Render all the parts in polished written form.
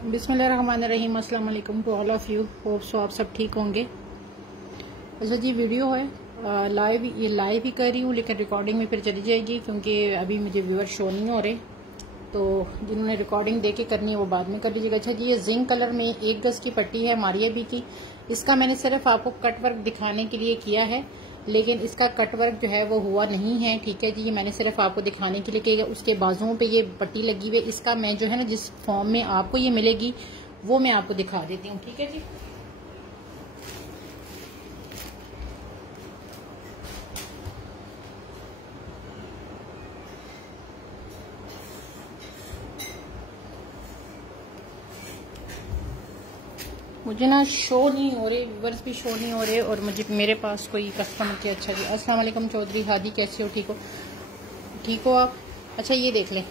बिस्मिल्लाहिर्रहमानिर्रहीम। अस्सलाम वालेकुम to all of you. Hope so आप सब ठीक होंगे। अच्छा जी, वीडियो है ये लाइव ही कर रही हूँ, लेकिन रिकॉर्डिंग में फिर चली जाएगी क्योंकि अभी मुझे व्यूअर शो नहीं हो रहे, तो जिन्होंने रिकॉर्डिंग देके करनी है वो बाद में कर लीजिएगा। अच्छा जी, ये जिंक कलर में 1 गज की पट्टी है मारिया बी की। इसका मैंने सिर्फ आपको कट वर्क दिखाने के लिए किया है, लेकिन इसका कट वर्क जो है वो हुआ नहीं है। ठीक है जी, ये मैंने सिर्फ आपको दिखाने के लिए किया। उसके बाजुओं पे ये पट्टी लगी हुई है। इसका मैं जो है ना, जिस फॉर्म में आपको ये मिलेगी वो मैं आपको दिखा देती हूँ। ठीक है जी, मुझे ना शो नहीं हो रहे, व्यूअर्स भी शो नहीं हो रहे, और मुझे मेरे पास कोई कस्टमर के। अच्छा जी, अस्सलाम वालेकुम चौधरी हादी, कैसे हो? ठीक हो आप? अच्छा ये देख लें,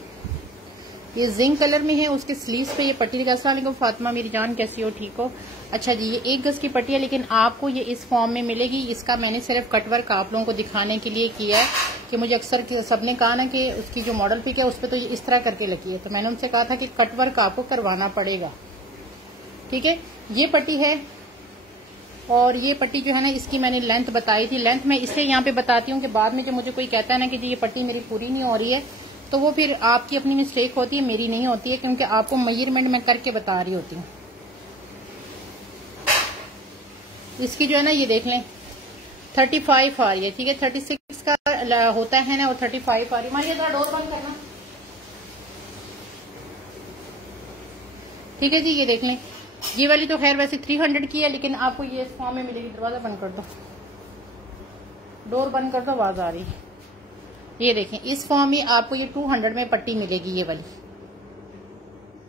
ये जिंक कलर में है, उसके स्लीव्स पे ये पट्टी लगा। अस्सलाम वालेकुम फातिमा मेरी जान, कैसी हो? ठीक हो? अच्छा जी, ये 1 गज की पट्टी है, लेकिन आपको ये इस फॉर्म में मिलेगी। इसका मैंने सिर्फ कटवर्क आप लोगों को दिखाने के लिए किया है कि मुझे अक्सर सबने कहा ना कि उसकी जो मॉडल पिक है उस पर तो ये इस तरह करके लगी है, तो मैंने उनसे कहा था कि कटवर्क आपको करवाना पड़ेगा। ठीक है, ये पट्टी है, और ये पट्टी जो है ना, इसकी मैंने लेंथ बताई थी। लेंथ मैं इसलिए यहाँ पे बताती हूँ कि बाद में जब मुझे कोई कहता है ना कि जी ये पट्टी मेरी पूरी नहीं हो रही है, तो वो फिर आपकी अपनी मिस्टेक होती है, मेरी नहीं होती है, क्योंकि आपको मेजरमेंट मैं करके बता रही होती हूँ। इसकी जो है ना, ये देख लें 35 आ रही है। ठीक है, 36 का होता है ना, और 35 आ रही है। हमारी जरा डोर बंद करना। ठीक है जी, ये देख लें, ये वाली तो खैर वैसे 300 की है, लेकिन आपको ये इस फॉर्म में मिलेगी। दरवाजा बंद कर दो, डोर बंद कर दो, आवाज आ रही है। ये देखें, इस फॉर्म में आपको ये 200 में पट्टी मिलेगी, ये वाली।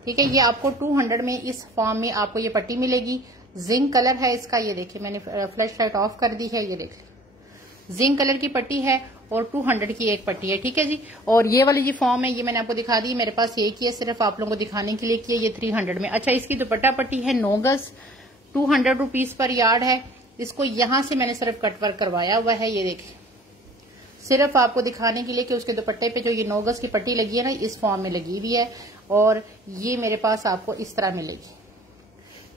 ठीक है, ये आपको 200 में इस फॉर्म में आपको ये पट्टी मिलेगी। जिंक कलर है इसका, ये देखिए मैंने फ्लैश लाइट ऑफ कर दी है। ये देख लें, जिंक कलर की पट्टी है और 200 की एक पट्टी है। ठीक है जी, और ये वाली जो फॉर्म है ये मैंने आपको दिखा दी। मेरे पास ये की है, सिर्फ आप लोगों को दिखाने के लिए की है, ये 300 में। अच्छा, इसकी दुपट्टा पट्टी है 9 गज, 200 रुपीज पर यार्ड है। इसको यहां से मैंने सिर्फ कटवर्क करवाया हुआ है। ये देखिए, सिर्फ आपको दिखाने के लिए कि उसके दुपट्टे पे जो ये 9 गज की पट्टी लगी है ना, इस फॉर्म में लगी हुई है, और ये मेरे पास आपको इस तरह मिलेगी।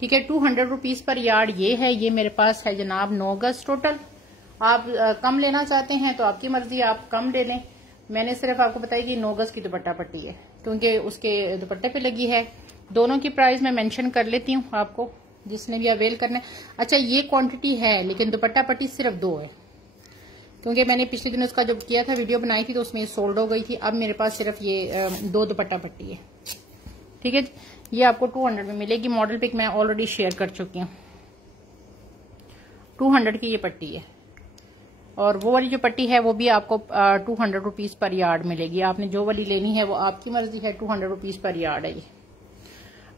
ठीक है, 200 रुपीज पर यार्ड ये है। ये मेरे पास है जनाब 9 गज टोटल। आप कम लेना चाहते हैं तो आपकी मर्जी, आप कम ले लें। मैंने सिर्फ आपको बताया कि 9 गज की दुपट्टा पट्टी है, क्योंकि उसके दुपट्टे पे लगी है। दोनों की प्राइस मैं मेंशन कर लेती हूँ आपको, जिसने भी अवेल करना है। अच्छा, ये क्वांटिटी है, लेकिन दुपट्टा पट्टी सिर्फ 2 है, क्योंकि मैंने पिछले दिन उसका जब किया था, वीडियो बनाई थी, तो उसमें सोल्ड हो गई थी। अब मेरे पास सिर्फ ये 2 दुपट्टा पट्टी है। ठीक है, ये आपको 200 में मिलेगी। मॉडल पिक मैं ऑलरेडी शेयर कर चुकी हूँ। 200 की ये पट्टी है, और वो वाली जो पट्टी है वो भी आपको 200 रुपीज पर यार्ड मिलेगी। आपने जो वाली लेनी है वो आपकी मर्जी है, 200 रुपीज पर यार्ड है ये।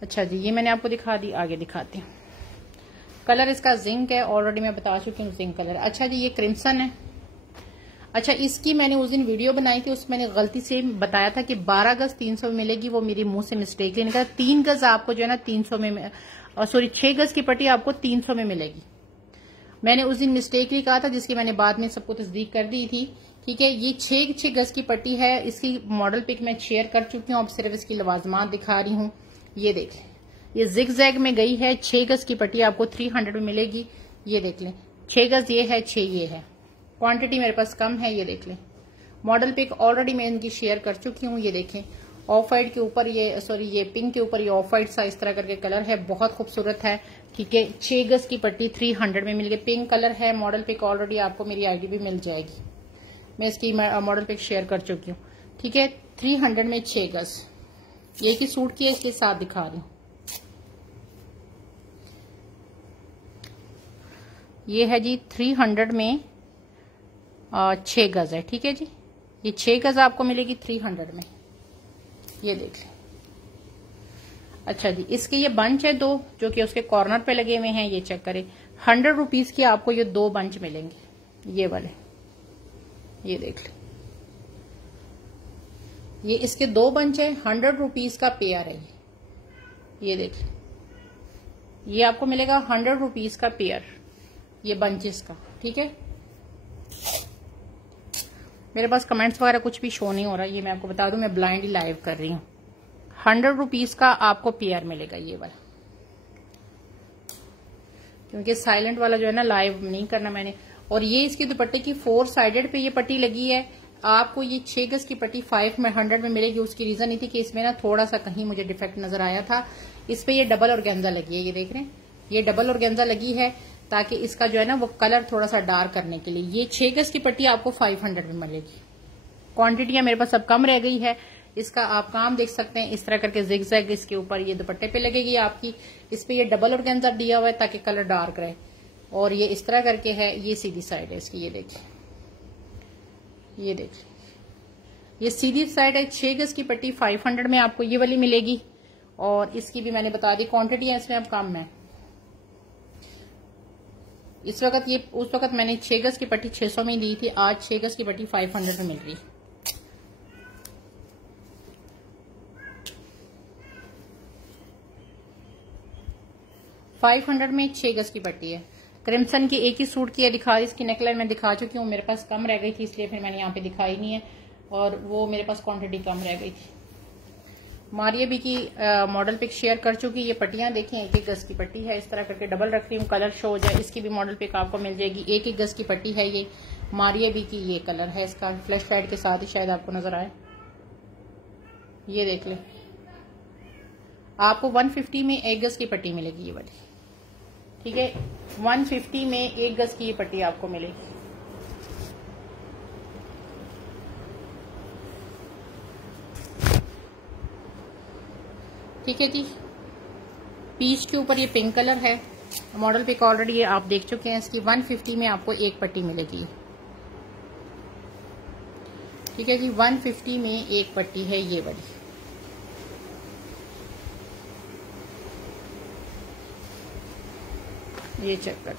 अच्छा जी, ये मैंने आपको दिखा दी, आगे दिखाती हूँ। कलर इसका जिंक है, ऑलरेडी मैं बता चुकी हूँ जिंक कलर। अच्छा जी, ये क्रिम्सन है। अच्छा, इसकी मैंने उस दिन वीडियो बनाई थी, उसमें मैंने गलती से बताया था कि 12 गज 300 में मिलेगी, वो मेरे मुंह से मिस्टेक निकला। 3 गज आपको जो है ना 300 में, सॉरी 6 गज की पट्टी आपको 300 में मिलेगी। मैंने उस दिन मिस्टेकली कहा था, जिसकी मैंने बाद में सबको तस्दीक कर दी थी। ठीक है, ये 6 गज की पट्टी है। इसकी मॉडल पिक मैं शेयर कर चुकी हूँ, अब सिर्फ इसकी लवाजमात दिखा रही हूँ। ये देख लें, ये जिग जैग में गई है। 6 गज की पट्टी आपको 300 में मिलेगी। ये देख लें, 6 गज ये है, 6 ये है। क्वांटिटी मेरे पास कम है। ये देख लें, मॉडल पिक ऑलरेडी मैं इनकी शेयर कर चुकी हूँ। ये देखें, ऑफ वाइट के ऊपर ये, सॉरी ये पिंक के ऊपर ये ऑफ वाइट सा इस तरह करके कलर है, बहुत खूबसूरत है। ठीक है, 6 गज की पट्टी 300 में मिल गई। पिंक कलर है, मॉडल पिक ऑलरेडी आपको मेरी आईडी भी मिल जाएगी, मैं इसकी मॉडल पिक शेयर कर चुकी हूँ। ठीक है, 300 में 6 गज, ये की सूट की है, इसके साथ दिखा रही हूँ। ये है जी 300 में 6 गज है। ठीक है जी, ये 6 गज आपको मिलेगी 300 में। ये देख लें। अच्छा जी, इसके ये बंच है 2, जो कि उसके कॉर्नर पे लगे हुए हैं। ये चेक करें, 100 रुपीज की आपको ये 2 बंच मिलेंगे, ये वाले। ये देख लें, ये इसके 2 बंच है, 100 रुपीज का पेयर है ये देख लें, ये आपको मिलेगा 100 रुपीज का पेयर, ये बंचेस का। ठीक है, मेरे पास कमेंट्स वगैरह कुछ भी शो नहीं हो रहा, ये मैं आपको बता दूं, मैं ब्लाइंडली लाइव कर रही हूँ। 100 रुपीज का आपको पेयर मिलेगा ये वाला, क्योंकि साइलेंट वाला जो है ना लाइव नहीं करना मैंने। और ये इसकी दुपट्टे की 4 साइडेड पे ये पट्टी लगी है। आपको ये 6 गज की पट्टी 500 में मिलेगी। उसकी रीजन ये थी कि इसमें ना थोड़ा सा कहीं मुझे डिफेक्ट नजर आया था। इस पे ये डबल ऑर्गेन्जा लगी है, ये देख रहे हैं, ये डबल ऑर्गेन्जा लगी है ताकि इसका जो है ना वो कलर थोड़ा सा डार्क करने के लिए। ये 6 गज की पट्टी आपको 500 में मिलेगी। क्वांटिटियां मेरे पास अब कम रह गई है। इसका आप काम देख सकते हैं, इस तरह करके जिगजैग इसके ऊपर ये दुपट्टे पे लगेगी आपकी। इस पे ये डबल ऑर्गेन्जा दिया हुआ है ताकि कलर डार्क रहे। और ये इस तरह करके है, ये सीधी साइड है इसकी, ये देखिए, ये देखिए, ये सीधी साइड है। 6 गज की पट्टी 500 में आपको ये वाली मिलेगी। और इसकी भी मैंने बता दी क्वांटिटी है इसमें अब कम है। इस वक्त ये, उस वक्त मैंने 6 गज की पट्टी 600 में दी थी, आज 6 गज की पट्टी 500 में मिल रही। $500 में 6 गज की पट्टी है। क्रिम्सन की एक ही सूट की है, दिखा रही, इसकी नेकलाइन मैं दिखा चुकी हूँ। मेरे पास कम रह गई थी इसलिए फिर मैंने यहाँ पे दिखाई नहीं है, और वो मेरे पास क्वांटिटी कम रह गई थी। मारिया भी की मॉडल पिक शेयर कर चुकी। ये पट्टियां देखें, 1-1 गज की पट्टी है। इस तरह करके डबल रख रही हूँ, कलर शो हो जाए। इसकी भी मॉडल पिक आपको मिल जाएगी। 1-1 गज की पट्टी है ये। मारिया भी की ये कलर है इसका, फ्लैश लाइट के साथ ही शायद आपको नजर आए। ये देख ले, आपको 150 में 1 गज की पट्टी मिलेगी ये वाली, ठीक है। 150 में 1 गज की ये पट्टी आपको मिलेगी। ठीक है जी। पीच के ऊपर ये पिंक कलर है, मॉडल पिक ऑलरेडी ये आप देख चुके हैं। इसकी 150 में आपको एक पट्टी मिलेगी, ठीक है जी। 150 में एक पट्टी है ये वाली। ये चेक कर,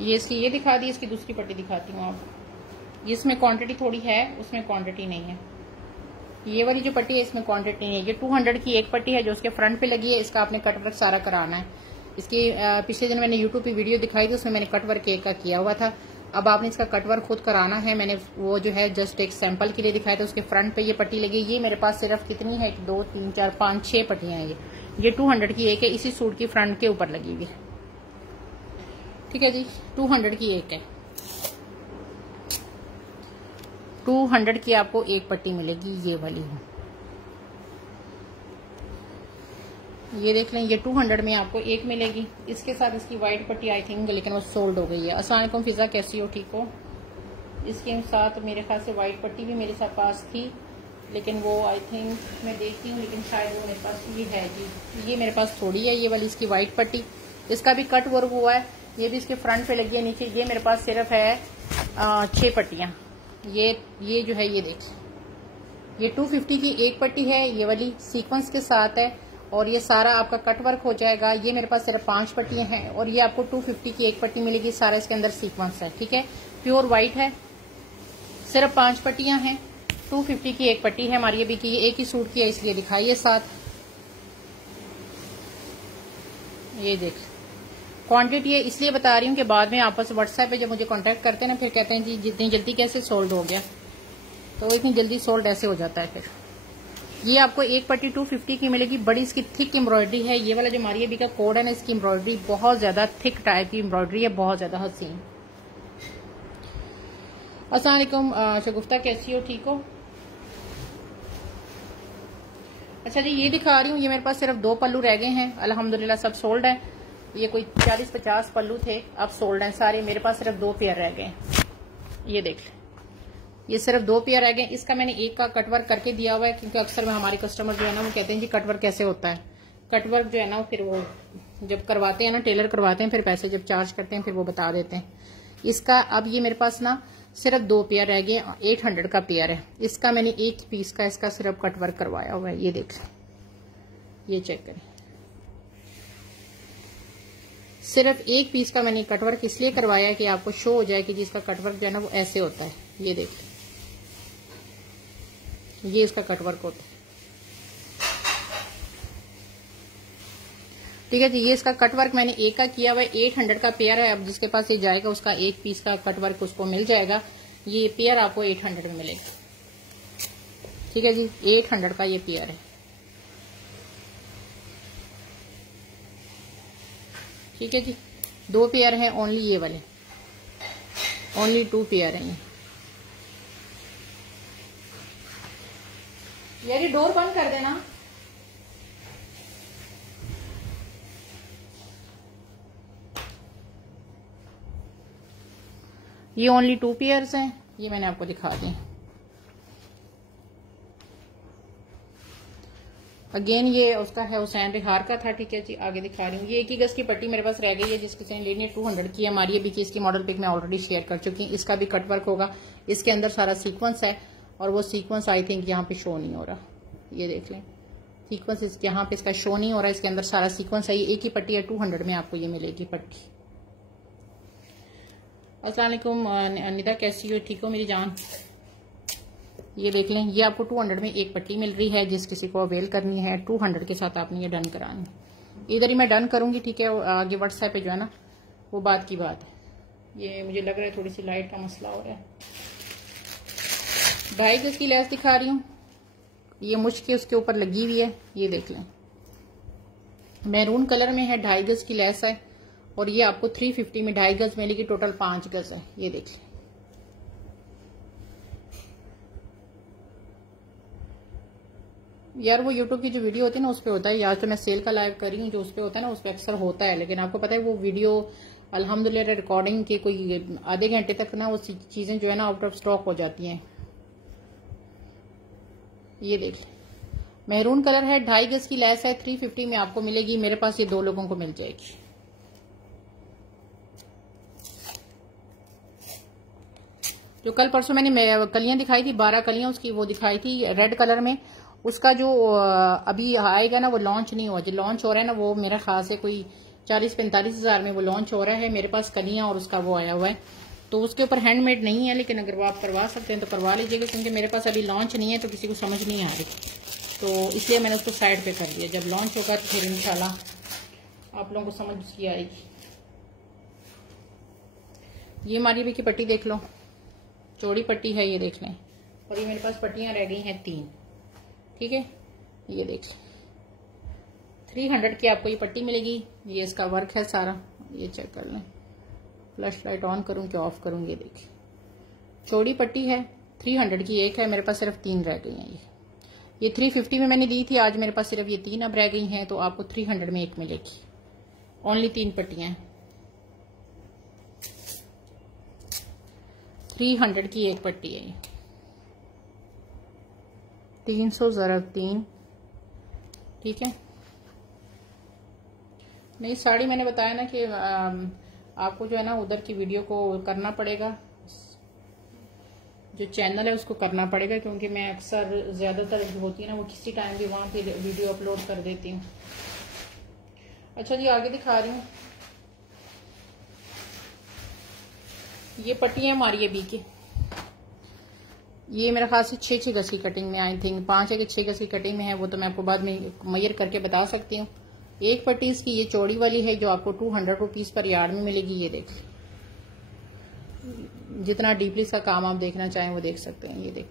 ये इसकी ये दिखा दी। इसकी दूसरी पट्टी दिखाती हूँ आप। इसमें क्वांटिटी थोड़ी है, उसमें क्वांटिटी नहीं है। ये वाली जो पट्टी है इसमें क्वांटिटी नहीं है। ये 200 की एक पट्टी है जो उसके फ्रंट पे लगी है। इसका आपने कट वर्क सारा कराना है। इसकी पिछले दिन मैंने यूट्यूब पे वीडियो दिखाई थी, उसमें मैंने कट वर्क एक का किया हुआ था। अब आपने इसका कट वर्क खुद कराना है। मैंने वो जो है जस्ट एक सैंपल के लिए दिखाया था। उसके फ्रंट पे ये पट्टी लगी। ये मेरे पास सिर्फ कितनी है, 2 3 4 5 6 पट्टियां हैं। ये 200 की एक है, इसी सूट की फ्रंट के ऊपर लगी हुई है, ठीक है जी। 200 की एक है, 200 की आपको एक पट्टी मिलेगी ये वाली है। ये देख लें, ये 200 में आपको एक मिलेगी। इसके साथ इसकी व्हाइट पट्टी आई थिंक, लेकिन वो सोल्ड हो गई है। अस्सलाम वालेकुम फिजा, कैसी हो, ठीक हो। इसके साथ मेरे ख्याल से व्हाइट पट्टी भी मेरे साथ पास थी, लेकिन वो आई थिंक मैं देखती हूँ, लेकिन शायद वो मेरे पास ये है जी। ये मेरे पास थोड़ी है ये वाली इसकी व्हाइट पट्टी। इसका भी कट वर्क हुआ है, ये भी इसके फ्रंट पे लगी है नीचे। ये मेरे पास सिर्फ है 6 पट्टियां। ये जो है ये देखिए, ये 250 की एक पट्टी है, ये वाली सीक्वेंस के साथ है। और ये सारा आपका कट वर्क हो जाएगा। ये मेरे पास सिर्फ 5 पट्टियां हैं, और ये आपको 250 की एक पट्टी मिलेगी। सारा इसके अंदर सीक्वेंस है, ठीक है। प्योर व्हाइट है, सिर्फ 5 पट्टियां हैं। 250 की एक पट्टी है। हमारी अभी की एक ही सूट की है इसलिए दिखाइए साथ। ये देख, क्वांटिटी है इसलिए बता रही हूँ कि बाद में आपस व्हाट्सएप पे जब मुझे कांटेक्ट करते हैं ना, फिर कहते हैं जी जितनी जल्दी कैसे सोल्ड हो गया, तो इतनी जल्दी सोल्ड ऐसे हो जाता है। फिर ये आपको एक पट्टी 250 की मिलेगी। बड़ी इसकी थिक एम्ब्रॉयडरी है। ये वाला जो मारिया बी का कोड है ना, इसकी एम्ब्रॉयडरी बहुत ज्यादा थिक टाइप की एम्ब्रॉयडरी है, बहुत ज्यादा हसीन। अस्सलाम वालेकुम शगुफ्ता, कैसी हो, ठीक हो। अच्छा जी, ये दिखा रही हूँ। ये मेरे पास सिर्फ 2 पल्लू रह गए हैं, अल्हम्दुलिल्लाह सब सोल्ड है। ये कोई 40-50 पल्लू थे, अब सोल्ड हैं सारे। मेरे पास सिर्फ 2 पेयर रह गए। ये देख लें, ये सिर्फ 2 पेयर रह गए। इसका मैंने एक का कटवर्क करके दिया हुआ है, क्योंकि अक्सर में हमारे कस्टमर जो है ना वो कहते हैं जी कटवर्क कैसे होता है। कटवर्क जो है ना फिर वो जब करवाते हैं ना, टेलर करवाते हैं, फिर पैसे जब चार्ज करते हैं फिर वो बता देते हैं। इसका अब ये मेरे पास ना सिर्फ 2 पेयर रह गए। 800 का पेयर है। इसका मैंने एक पीस का इसका सिर्फ कटवर्क करवाया हुआ है। ये देख, ये चेक करें, सिर्फ एक पीस का मैंने कटवर्क इसलिए करवाया है कि आपको शो हो जाए कि जिसका कटवर्क जो है ना वो ऐसे होता है। ये देख, ये इसका कटवर्क होता है, ठीक है जी। ये इसका कटवर्क मैंने एक का किया हुआ है। 800 का पेयर है। अब जिसके पास ये जाएगा उसका एक पीस का कटवर्क उसको मिल जाएगा। ये पेयर आपको 800 में मिलेगा। ठीक है जी, 800 का ये पेयर है। ठीक है जी, 2 पेयर हैं ओनली, ये वाले ओनली 2 पेयर हैं ये डोर बंद कर देना। ये ओनली 2 पेयर्स हैं, ये मैंने आपको दिखा दी। अगेन ये उसका है हुसैन बिहार का था। ठीक है जी, आगे दिखा रही हूँ। ये 1 ही गज की पट्टी मेरे पास रह गई है, जिसकी से लेनी 200 की है हमारी। अभी की इसकी मॉडल पिक मैं ऑलरेडी शेयर कर चुकी हूँ। इसका भी कट वर्क होगा, इसके अंदर सारा सीक्वेंस है, और वो सीक्वेंस आई थिंक यहाँ पे शो नहीं हो रहा। ये देख लें, सीक्वेंस यहाँ पे इसका शो नहीं हो रहा, इसके अंदर सारा सीक्वेंस है। ये 1 ही पट्टी है, 200 में आपको ये मिलेगी पट्टी। अस्सलाम वालेकुम अनिदा, कैसी हो? ठीक हो मेरी जान? ये देख लें, ये आपको 200 में 1 पट्टी मिल रही है। जिस किसी को अवेल करनी है 200 के साथ आपने ये डन करानी। इधर ही मैं डन करूंगी, ठीक है। आगे व्हाट्सएप पे जो है ना वो बात की बात है। ये मुझे लग रहा है थोड़ी सी लाइट का मसला हो रहा है। 2.5 गज की लेस दिखा रही हूँ, ये मुश्किल उसके ऊपर लगी हुई है। ये देख लें, मैरून कलर में है, 2.5 गज की लेस है, और ये आपको 350 में 2.5 गज मिलेगी। टोटल 5 गज है। ये देख लें, यार वो यूट्यूब की जो वीडियो होती है ना उस पे होता है। यार तो मैं सेल का लाइव कर रही हूँ, जो उस पे होता है ना उस पे अक्सर होता है, लेकिन आपको पता है वो वीडियो अल्हम्दुलिल्लाह रिकॉर्डिंग के कोई आधे घंटे तक ना वो चीजें जो है ना आउट ऑफ स्टॉक हो जाती हैं। ये देख लें, मैरून कलर है, 2.5 गज की लेस है, 350 में आपको मिलेगी। मेरे पास ये 2 लोगों को मिल जाएगी। जो कल परसों मैंने कलियां दिखाई थी, 12 कलियां उसकी वो दिखाई थी रेड कलर में, उसका जो अभी आएगा ना वो लॉन्च नहीं हुआ। जो लॉन्च हो रहा है ना वो मेरा खास है कोई 40-45 हजार में वो लॉन्च हो रहा है। मेरे पास कलियां और उसका वो आया हुआ है, तो उसके ऊपर हैंडमेड नहीं है, लेकिन अगर वो आप करवा सकते हैं तो करवा लीजिएगा, क्योंकि मेरे पास अभी लॉन्च नहीं है तो किसी को समझ नहीं आ रही, तो इसलिए मैंने उसको साइड पे कर दिया। जब लॉन्च होगा तो फिर इंशाल्लाह आप लोगों को समझ की आएगी। ये हमारी भी की पट्टी देख लो, चौड़ी पट्टी है, ये देख लें। और ये मेरे पास पट्टियां रह गई हैं 3। ठीक है, ये देख लें, 300 की आपको ये पट्टी मिलेगी। ये इसका वर्क है सारा, ये चेक कर लें। फ्लैश लाइट ऑन करूं कि ऑफ करूं? ये देखिए, चौड़ी पट्टी है, 300 की एक है। मेरे पास सिर्फ 3 रह गई हैं। ये 350 में मैंने दी थी, आज मेरे पास सिर्फ ये 3 अब रह गई हैं, तो आपको 300 में 1 मिलेगी। ओनली 3 पट्टियां हैं, 300 की 1 पट्टी है। ये 300 ज़रब 3। ठीक है, नहीं साड़ी मैंने बताया ना कि आपको जो है ना उधर की वीडियो को करना पड़ेगा, जो चैनल है उसको करना पड़ेगा, क्योंकि मैं अक्सर ज्यादातर जो होती है ना वो किसी टाइम भी वहां पे वीडियो अपलोड कर देती हूँ। अच्छा जी, आगे दिखा रही हूँ। ये पट्टियां हमारी अभी की, ये मेरा खास से 6 गज की कटिंग में, आई थिंक 5 है कि 6 गज की कटिंग में है, वो तो मैं आपको बाद में मेजर करके बता सकती हूँ। 1 पट्टी इसकी ये चौड़ी वाली है, जो आपको 200 रुपीज पर यार्ड में मिलेगी। ये देख, जितना डीपली इसका काम आप देखना चाहें वो देख सकते हैं। ये देख,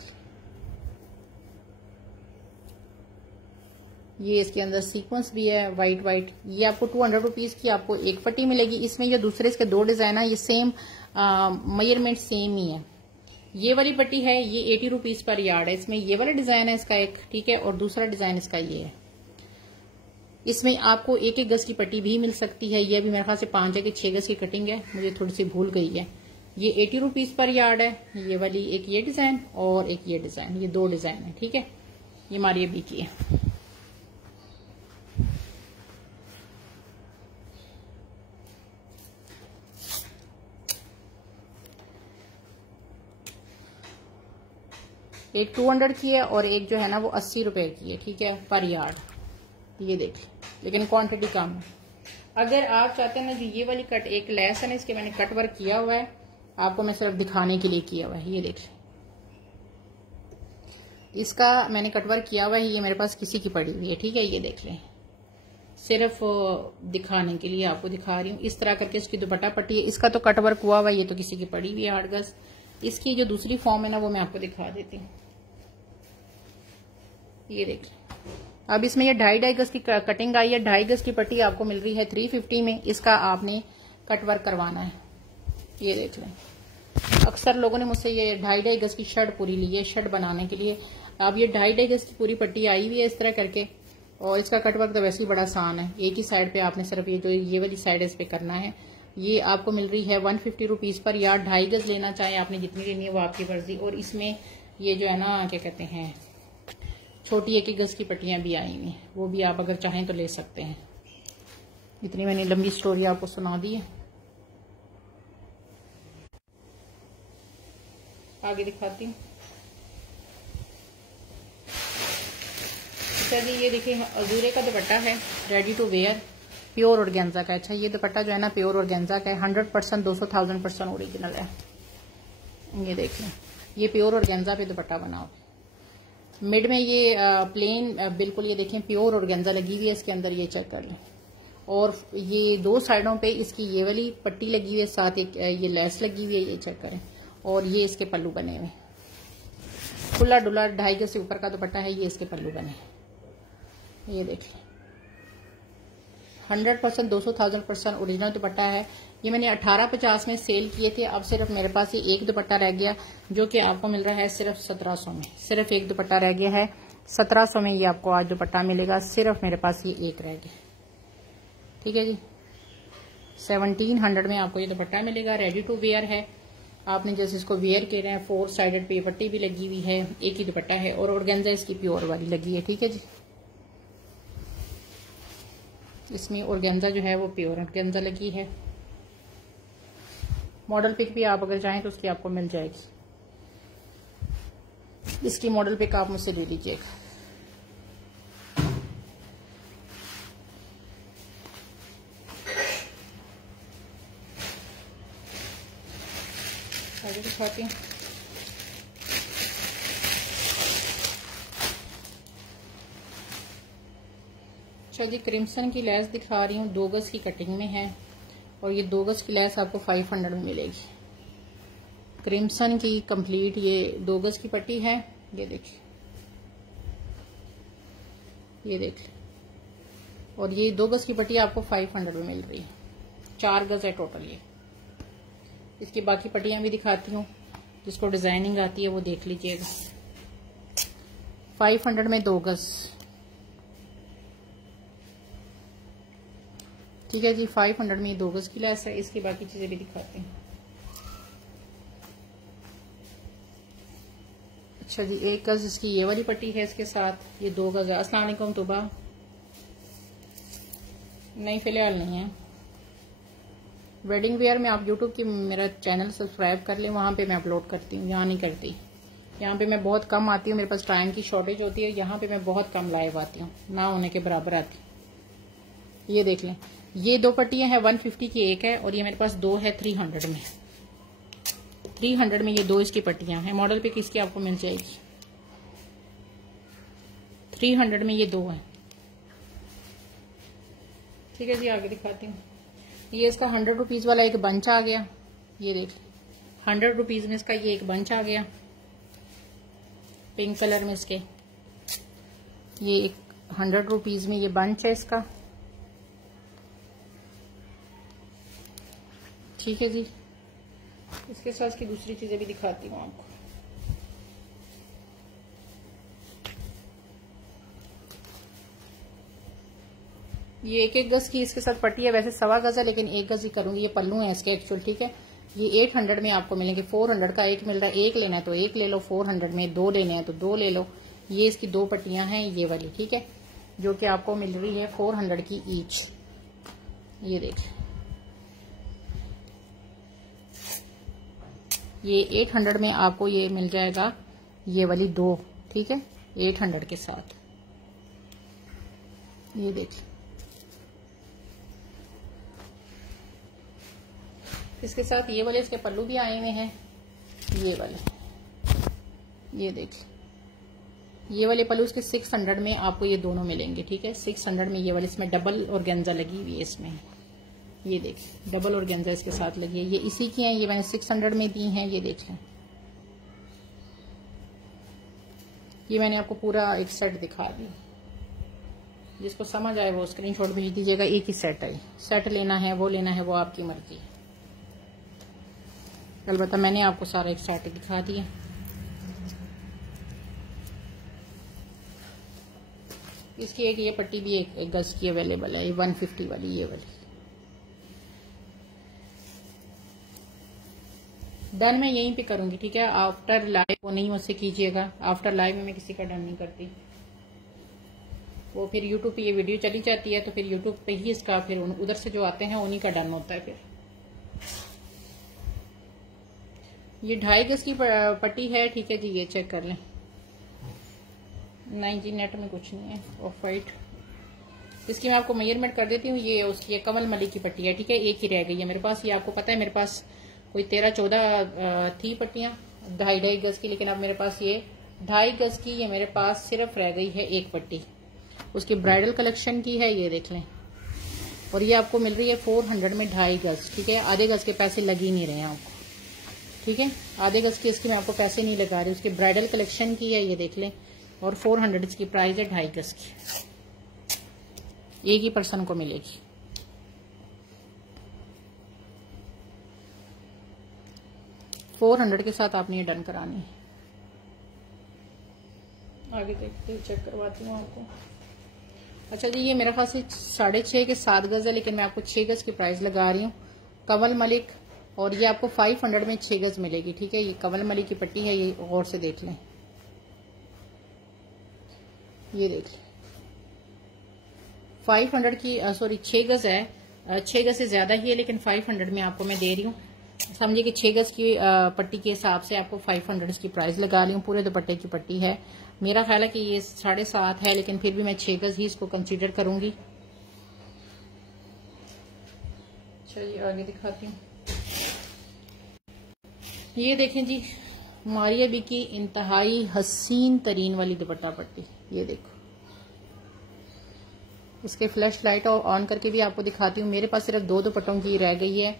ये इसके अंदर सीक्वेंस भी है वाइट। ये आपको 200 रुपीज की आपको 1 पट्टी मिलेगी। इसमें जो दूसरे इसके 2 डिजाइन है, ये सेम मेजरमेंट सेम ही है। ये वाली पट्टी है, ये 80 रुपीज पर यार्ड है। इसमें ये वाला डिजाइन है इसका एक, ठीक है, और दूसरा डिजाइन इसका ये है। इसमें आपको 1 गज की पट्टी भी मिल सकती है। ये भी मेरे ख्याल से 5 है कि 6 गज की कटिंग है, मुझे थोड़ी सी भूल गई है। ये 80 रुपीज पर यार्ड है। ये वाली एक ये डिजाइन और एक ये डिजाइन, ये 2 डिजाइन है। ठीक है, ये हमारी अभी की है। एक 200 की है और एक जो है ना वो 80 रुपए की है। ठीक है, पर यार्ड। ये देख, लेकिन क्वांटिटी कम है। अगर आप चाहते हैं ना कि ये वाली कट एक लेस है ना, इसके मैंने कट वर्क किया हुआ है, आपको मैं सिर्फ दिखाने के लिए किया हुआ है। ये देख, इसका मैंने कट वर्क किया हुआ है। ये मेरे पास किसी की पड़ी हुई है। ठीक है, ये देख लें, सिर्फ दिखाने के लिए आपको दिखा रही हूँ। इस तरह करके इसकी दुपट्टा पट्टी है, इसका तो कट वर्क हुआ हुआ है, ये तो किसी की पड़ी हुई है 8 गज। इसकी जो दूसरी फॉर्म है ना वो मैं आपको दिखा देती हूँ। ये देख लें। अब इसमें ये 2.5 गज की कटिंग आई है। 2.5 गज की पट्टी आपको मिल रही है 350 में। इसका आपने कट वर्क करवाना है। ये देख लें। अक्सर लोगों ने मुझसे ये 2.5 गज की शर्ट पूरी ली है शर्ट बनाने के लिए। अब ये 2.5 गज की पूरी पट्टी आई हुई है इस तरह करके, और इसका कट वर्क तो वैसे ही बड़ा आसान है। एक ही साइड पे आपने सिर्फ ये जो ये वाली साइड है इस पे करना है। ये आपको मिल रही है 150 रुपीज पर, या 2.5 गज लेना चाहे आपने जितनी लेनी है वो आपकी मर्जी। और इसमें ये जो है ना क्या कहते हैं छोटी 1 गज की पट्टियां भी आई हुई हैं, वो भी आप अगर चाहें तो ले सकते हैं। इतनी मैंने लंबी स्टोरी आपको सुना दी है। आगे दिखाती हूँ। अच्छा जी, ये देखिए अजूरे का दुपट्टा है, ready to wear, pure organza का। अच्छा, ये दुपट्टा जो है ना प्योर ऑर्गेन्जा का है, 100% 200,000% ओरिजिनल है। ये देखिए, ये प्योर ऑर्गेन्जा पे दुपट्टा बना हुआ है। मिड में ये प्लेन बिल्कुल ये देखें प्योर ऑर्गेन्जा लगी हुई है इसके अंदर, ये चेक कर लें। और ये 2 साइडों पे इसकी ये वाली पट्टी लगी हुई है, साथ एक ये लेस लगी हुई है, ये चेक करें। और ये इसके पल्लू बने हुए, खुला डुला 2.5 गज से ऊपर का दुपट्टा है, ये इसके पल्लू बने। ये देखिए 100% 200,000% ओरिजिनल दुपट्टा है। ये मैंने 1850 में सेल किए थे। अब सिर्फ मेरे पास ये एक दुपट्टा रह गया जो कि आपको मिल रहा है सिर्फ 1700 में। सिर्फ एक दुपट्टा रह गया है 1700 में, ये आपको आज दुपट्टा मिलेगा। सिर्फ मेरे पास ये एक रह गया, ठीक है जी। 1700 में आपको ये दुपट्टा मिलेगा, रेडी टू वेयर है। आपने जैसे इसको वेयर कह रहे हैं, 4 साइडेड पे पट्टी भी लगी हुई है, एक ही दुपट्टा है और ऑर्गेन्जा इसकी प्योर वाली लगी है, ठीक है जी। इसमें ऑर्गेन्जा जो है वो प्योर ऑर्गेन्जा लगी है। मॉडल पिक भी आप अगर चाहें तो उसकी आपको मिल जाएगी। इसकी मॉडल पिक आप मुझसे ले लीजिएगा। आगे दिखाती हूँ। अच्छा जी, क्रिम्सन की लेस दिखा रही हूँ, 2 गज की कटिंग में है और ये 2 गज की लेस आपको 500 में मिलेगी। क्रिम्सन की कंप्लीट ये 2 गज की पट्टी है। ये देखिए, ये देखिए, और ये 2 गज की पट्टी आपको 500 में मिल रही है। 4 गज है टोटल ये। इसकी बाकी पट्टियां भी दिखाती हूँ, जिसको डिजाइनिंग आती है वो देख लीजिएगा। 500 में 2 गज, ठीक है जी। 500 में 2 गज की लेस है। इसकी बाकी चीजें भी दिखाते हैं। अच्छा जी, 1 गज इसकी ये वाली पट्टी है इसके साथ, ये 2 गज है। अस्सलाम वालेकुम तुबा, नहीं फिलहाल नहीं है। वेडिंग वेयर में आप यूट्यूब की मेरा चैनल सब्सक्राइब कर लें, वहां पे मैं अपलोड करती हूँ, यहाँ नहीं करती। यहाँ पे मैं बहुत कम आती हूँ, मेरे पास टाइम की शॉर्टेज होती है। यहाँ पे मैं बहुत कम लाइव आती हूँ, ना होने के बराबर आती हूँ। ये देख लें, ये 2 पट्टियां हैं, 150 की एक है और ये मेरे पास 2 है 300 में। 300 में ये 2 इसकी पट्टियां हैं। मॉडल पे किसकी आपको मिल जाएगी। 300 में ये 2 है, ठीक है जी। आगे दिखाती हूँ। ये इसका 100 रुपीज वाला एक बंच आ गया। ये देख, 100 रुपीज में इसका ये एक बंच आ गया, पिंक कलर में इसके। ये एक 100 रुपीज में ये बंच है इसका, ठीक है जी। इसके साथ इसकी दूसरी चीजें भी दिखाती हूँ आपको। ये 1 गज की इसके साथ पट्टी है, वैसे 1.25 गज है लेकिन 1 गज ही करूंगी। ये पल्लू है इसके एक्चुअल, ठीक है। ये 800 में आपको मिलेंगे। 400 का एक मिल रहा है, एक लेना है तो एक ले लो। 400 में 2 लेने हैं तो 2 ले लो। ये इसकी 2 पट्टियां हैं ये वाली, ठीक है, जो कि आपको मिल रही है 400 की ईच। ये देखिए, ये 800 में आपको ये मिल जाएगा, ये वाली 2, ठीक है, 800 के साथ। ये देखिए, इसके साथ ये वाले इसके पल्लू भी आए हुए हैं, ये वाले। ये देखिए, ये वाले पल्लू इसके 600 में आपको ये दोनों मिलेंगे, ठीक है। 600 में ये वाले, इसमें डबल ऑर्गेन्जा लगी हुई है इसमें। ये देखिए, डबल ऑर्गेन्जा इसके साथ लगी है। ये इसी की हैं, ये मैंने 600 में दी हैं। ये देख लें, ये मैंने आपको पूरा एक सेट दिखा दिया, जिसको समझ आए वो स्क्रीनशॉट भेज दीजिएगा। एक ही सेट है, सेट लेना है वो लेना है वो आपकी मर्जी है। अलबत्ता मैंने आपको सारा एक सेट दिखा दिया। इसकी एक ये पट्टी भी एक गज की अवेलेबल है, 150 वाली, ये वाली। डन मैं यहीं पे करूंगी, ठीक है। आफ्टर लाइव वो नहीं मुझसे कीजिएगा, आफ्टर लाइव में मैं किसी का डन नहीं करती। वो फिर यूट्यूब पे ये वीडियो चली जाती है तो फिर यूट्यूब पे ही इसका फिर उधर से जो आते हैं उन्हीं का डन होता है। फिर ये 2.5 गज की पट्टी है, ठीक है जी, ये चेक कर लें। नहीं जी, नेट में कुछ नहीं है। ऑफ वाइट इसकी मैं आपको मेजरमेंट कर देती हूँ। ये उसकी कमल मलिक की पट्टी है, ठीक है, एक ही रह गई है मेरे पास। ये आपको पता है मेरे पास कोई 13-14 थी पट्टियां 2.5 गज की, लेकिन अब मेरे पास ये 2.5 गज की ये मेरे पास सिर्फ रह गई है एक पट्टी। उसकी ब्राइडल कलेक्शन की है, ये देख लें। और ये आपको मिल रही है 400 में 2.5 गज, ठीक है। आधे गज के पैसे लग ही नहीं रहे हैं आपको, ठीक है। आधे गज की इसकी मैं आपको पैसे नहीं लगा रही। उसकी ब्राइडल कलेक्शन की है, ये देख लें। और 400 इसकी प्राइस है 2.5 गज की, एक ही पर्सन को मिलेगी। $400 के साथ आपने ये डन करानी है। आगे देखते चेक करवाती हूँ आपको। अच्छा जी, ये मेरे ख्याल से 6.5 के 7 गज है, लेकिन मैं आपको 6 गज की प्राइस लगा रही हूँ। कमल मलिक, और ये आपको 500 में 6 गज मिलेगी, ठीक है। ये कमल मलिक की पट्टी है, ये गौर से देख लें। ये देख लें 500 की, सॉरी 6 गज है। 6 गज से ज्यादा ही है, लेकिन 500 में आपको मैं दे रही हूँ। समझिए कि 6 गज की पट्टी के हिसाब से आपको 500 की प्राइस लगा रही हूँ। पूरे दुपट्टे की पट्टी है। मेरा ख्याल है कि ये 7.5 है, लेकिन फिर भी मैं 6 गज ही इसको कंसीडर करूंगी। चलिए आगे दिखाती हूँ। ये देखें जी, मारिया बी की इंतहाई हसीन तरीन वाली दुपट्टा पट्टी, ये देखो। इसके फ्लैश लाइट ऑन करके भी आपको दिखाती हूँ। मेरे पास सिर्फ 2 दुपट्टों की रह गई है,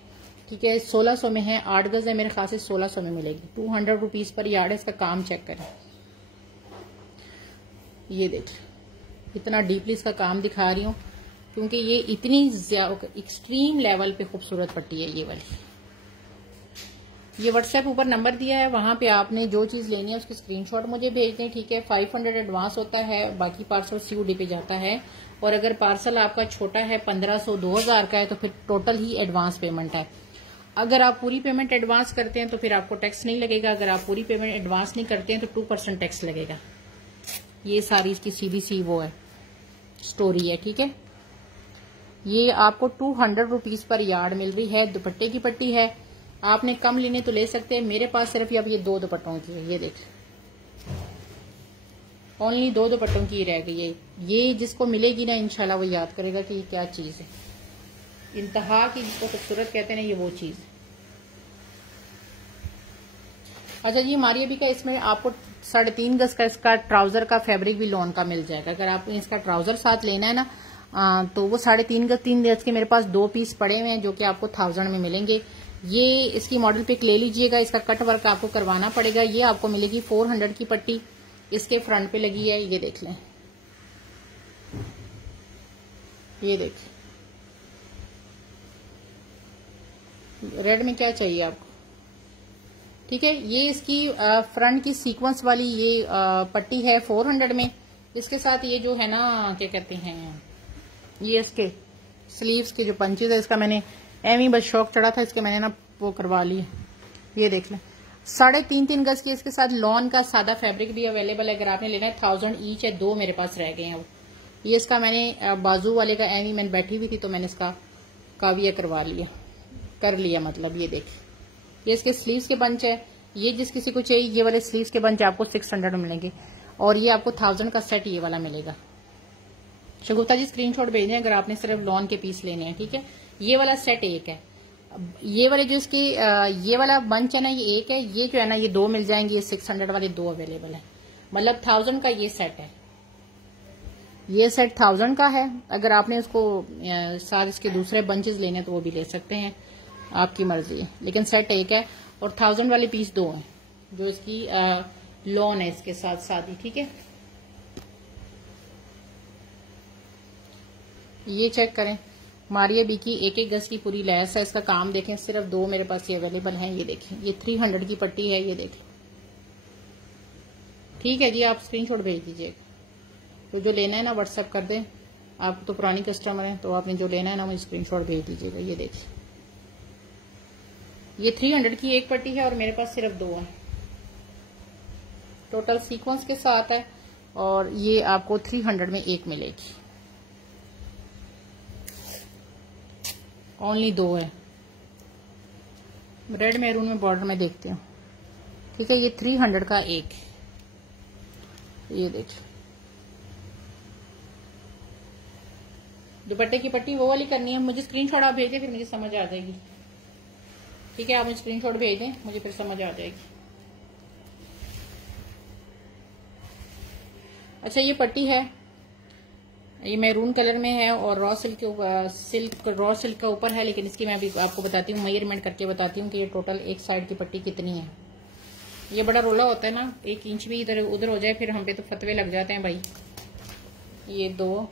ठीक है। 1600 में है, 8 गज है, मेरे ख्याल से 1600 में मिलेगी। 200 रुपीज पर यार्ड है। इसका काम चेक करें, ये देख, इतना डीपली इसका काम दिखा रही हूँ क्योंकि ये इतनी एक्सट्रीम लेवल पे खूबसूरत पट्टी है ये वाली। ये व्हाट्सएप ऊपर नंबर दिया है, वहां पे आपने जो चीज लेनी है उसकी स्क्रीनशॉट मुझे भेज दें, ठीक है। 500 एडवांस होता है, बाकी पार्सल COD पे जाता है। और अगर पार्सल आपका छोटा है 1500-2000 का है तो फिर टोटल ही एडवांस पेमेंट है। अगर आप पूरी पेमेंट एडवांस करते हैं तो फिर आपको टैक्स नहीं लगेगा। अगर आप पूरी पेमेंट एडवांस नहीं करते हैं तो 2% टैक्स लगेगा। ये सारी इसकी सीधी सी वो है स्टोरी है, ठीक है। ये आपको 200 रुपीज पर यार्ड मिल रही है। दुपट्टे की पट्टी है, आपने कम लेने तो ले सकते हैं। मेरे पास सिर्फ अब ये 2 दुपट्टों की है, ये देख, ओनली 2 दुपट्टों की रह गई है। ये जिसको मिलेगी ना इंशाल्लाह वो याद करेगा कि ये क्या चीज है। इंतहा की जिसको खूबसूरत कहते हैं ना, ये वो चीज है। अच्छा जी, मारिया बी का इसमें आपको 3.5 गज का इसका ट्राउजर का फैब्रिक भी लोन का मिल जाएगा। अगर आपको इसका ट्राउजर साथ लेना है ना तो वो 3.5 गज 3 गज के मेरे पास 2 पीस पड़े हुए हैं जो कि आपको 1000 में मिलेंगे। ये इसकी मॉडल पिक ले लीजिएगा। इसका कट वर्क आपको करवाना पड़ेगा। ये आपको मिलेगी 400 की पट्टी, इसके फ्रंट पे लगी है, ये देख लें, ये देखिए। रेड में क्या चाहिए आपको, ठीक है। ये इसकी फ्रंट की सीक्वेंस वाली ये पट्टी है 400 में। इसके साथ ये जो है ना क्या कहते हैं, ये इसके स्लीव्स के जो पंचेज है, इसका मैंने एमी बस शौक चढ़ा था, इसके मैंने ना वो करवा लिया। ये देख लें 3.5 गज के इसके साथ लॉन का सादा फैब्रिक भी अवेलेबल है। अगर आपने लेना है 1000 ईच है। 2 मेरे पास रह गए हैं। वो ये इसका मैंने बाजू वाले का एमी मैंने बैठी हुई थी तो मैंने इसका काविया करवा लिया, कर लिया मतलब। ये देख, ये इसके स्लीव्स के बंच है। ये जिस किसी को चाहिए ये वाले स्लीव्स के बंच आपको 600 में मिलेंगे। और ये आपको 1000 का सेट ये वाला मिलेगा। शगुफ्ता जी स्क्रीनशॉट भेज दें अगर आपने सिर्फ लॉन के पीस लेने हैं, ठीक है। ये वाला सेट एक है। ये वाले जो इसकी ये वाला बंच है ना, ये एक है। ये जो है ना, ये 2 मिल जाएंगे। ये 600 वाले 2 अवेलेबल है, मतलब 1000 का ये सेट है। ये सेट 1000 का है। अगर आपने उसको साथ इसके दूसरे बंचेस लेने तो वो भी ले सकते हैं, आपकी मर्जी है। लेकिन सेट एक है और 1000 वाले पीस 2 हैं। जो इसकी लॉन है इसके साथ सादी। ठीक है, ये चेक करें, मारिया बी की 1-1 गज की पूरी लैस है। इसका काम देखें, सिर्फ 2 मेरे पास ये अवेलेबल हैं। ये देखें, ये 300 की पट्टी है, ये देख लो। ठीक है जी, आप स्क्रीनशॉट भेज दीजिएगा। तो जो लेना है ना व्हाट्सएप कर दें। आप तो पुरानी कस्टमर हैं, तो आपने जो लेना है ना मुझे स्क्रीनशॉट भेज दीजिएगा। ये देखिए, ये 300 की एक पट्टी है और मेरे पास सिर्फ 2 है। टोटल सीक्वेंस के साथ है और ये आपको 300 में एक मिलेगी। ओनली 2 है। रेड मैरून में बॉर्डर में देखते हो। ठीक है, ये 300 का एक, ये देखिए। दुपट्टे की पट्टी वो वाली करनी है, मुझे स्क्रीनशॉट आप भेजें, फिर मुझे समझ आ जाएगी। ठीक है, आप मुझे स्क्रीनशॉट भेज दें, मुझे फिर समझ आ जाएगी। अच्छा, ये पट्टी है, ये मैरून कलर में है और रॉ सिल्क का ऊपर है, लेकिन इसकी मैं अभी आपको बताती हूँ, मेजरमेंट करके बताती हूँ कि ये टोटल एक साइड की पट्टी कितनी है। ये बड़ा रोला होता है ना, 1 इंच भी इधर उधर हो जाए फिर हम पे तो फतवे लग जाते हैं भाई। ये 2,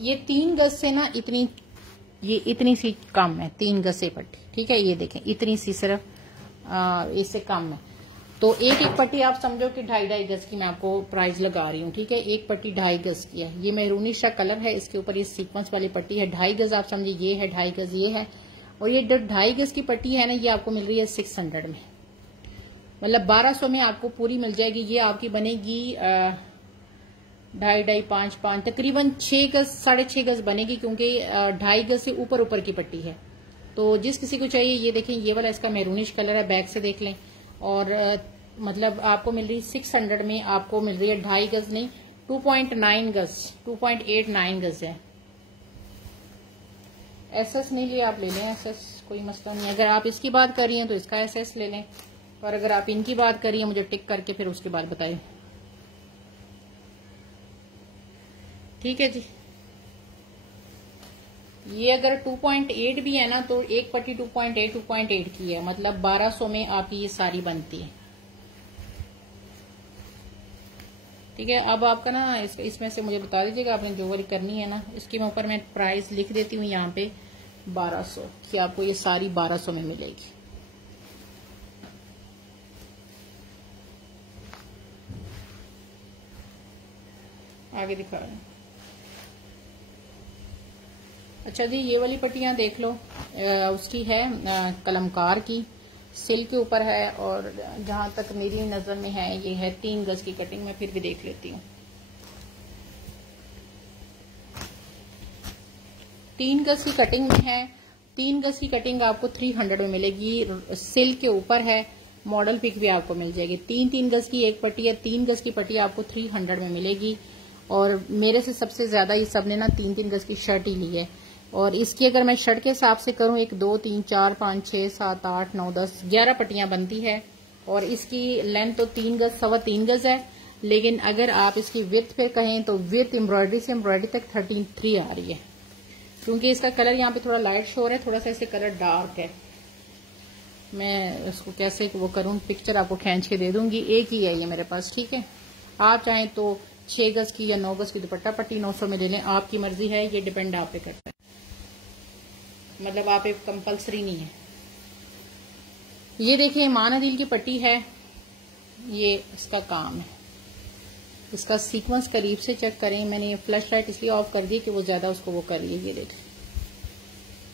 ये 3 गज से ना इतनी सी कम है, 3 गज से पट्टी। ठीक है, ये देखें, इतनी सी सिर्फ इससे कम है। तो एक पट्टी आप समझो कि 2.5 गज की मैं आपको प्राइस लगा रही हूँ। ठीक है, एक पट्टी 2.5 गज की है। ये मैरूनिश सा कलर है, इसके ऊपर ये सीक्वेंस वाली पट्टी है। 2.5 गज आप समझिए, ये है 2.5 गज, ये है। और ये 2.5 गज की पट्टी है ना, ये आपको मिल रही है 600 में, मतलब 1200 में आपको पूरी मिल जाएगी। ये आपकी बनेगी 2.5, 5, तकरीबन 6 गज 6.5 गज बनेगी, क्योंकि 2.5 गज से ऊपर की पट्टी है। तो जिस किसी को चाहिए, ये देखें, ये वाला इसका मैरूनिश कलर है, बैक से देख लें। और मतलब आपको मिल रही 600 में, आपको मिल रही है 2.5 गज नहीं, 2.9 गज, 2.89 गज है। एसएस नहीं लिया आप ले लें, एसएस कोई मसला नहीं। अगर आप इसकी बात कर रही हैं तो इसका एसएस ले लें, और अगर आप इनकी बात कर रही हैं मुझे टिक करके फिर उसके बाद बताएं। ठीक है जी, ये अगर 2.8 भी है ना, तो एक पट्टी 2.8 की है, मतलब 1200 में आपकी ये सारी बनती है। ठीक है, अब आपका ना इसमें से मुझे बता दीजिएगा आपने जो वाली करनी है ना, इसके मैं ऊपर मैं प्राइस लिख देती हूँ यहाँ पे 1200 कि आपको ये सारी 1200 में मिलेगी। आगे दिखा रहे हैं। अच्छा जी, ये वाली पट्टियां देख लो, उसकी है कलमकार की, सिल्क के ऊपर है, और जहां तक मेरी नजर में है ये है 3 गज की कटिंग। मैं फिर भी देख लेती हूँ। 3 गज की कटिंग में है। 3 गज की कटिंग आपको 300 में मिलेगी। सिल्क के ऊपर है, मॉडल पिक भी आपको मिल जाएगी। 3 गज की एक पट्टी है, 3 गज की पट्टी आपको 300 में मिलेगी। और मेरे से सबसे ज्यादा ये सबने ना 3 गज की शर्ट ही ली है। और इसकी अगर मैं शर्ट के हिसाब से करूं, 1 2 3 4 5 6 7 8 9 10 11 पट्टियां बनती है। और इसकी लेंथ तो 3 गज 3.25 गज है, लेकिन अगर आप इसकी विड्थ पे कहें तो विड्थ एम्ब्रॉयडरी से एम्ब्रॉयडरी तक 13.3 आ रही है। क्योंकि इसका कलर यहाँ पे थोड़ा लाइट शोर है, थोड़ा सा इससे कलर डार्क है। मैं इसको कैसे वो करूं, पिक्चर आपको खींच के दे दूंगी। एक ही है ये मेरे पास। ठीक है, आप चाहें तो 6 गज की या 9 गज की दुपट्टा पट्टी 900 में ले लें, आपकी मर्जी है, ये डिपेंड आप पे करता है। मतलब आप एक कंपल्सरी नहीं है। ये देखिए, मानादिल की पट्टी है, ये इसका काम है। इसका सीक्वेंस करीब से चेक करें। मैंने ये फ्लैश लाइट इसलिए ऑफ कर दी कि वो ज्यादा उसको वो कर रही है। ये देखिए,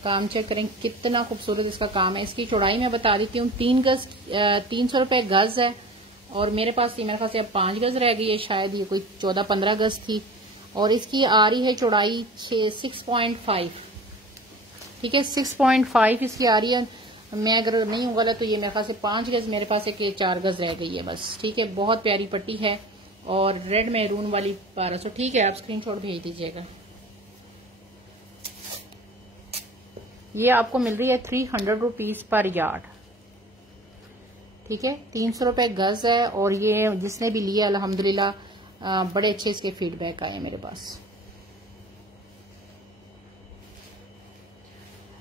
काम चेक करें कितना खूबसूरत इसका काम है। इसकी चौड़ाई मैं बता देती हूँ, 3 गज 300 रुपए गज है। और मेरे पास ये मेरे ख्याल से अब 5 गज रह गई है, शायद ये कोई 14-15 गज थी। और इसकी आ रही है चौड़ाई 6.5। ठीक है, 6.5 इसकी आ रही है। मैं अगर नहीं हूँ गलत तो ये मेरे ख्याल से 5 गज, मेरे पास एक 4 गज रह गई है बस। ठीक है, बहुत प्यारी पट्टी है और रेड मैरून वाली 1200। ठीक है, आप स्क्रीनशॉट भेज दीजिएगा। ये आपको मिल रही है 300 रुपीज पर यार्ड। ठीक है, 300 रुपए गज है। और ये जिसने भी लिया अल्हम्दुलिल्लाह बड़े अच्छे इसके फीडबैक आए मेरे पास।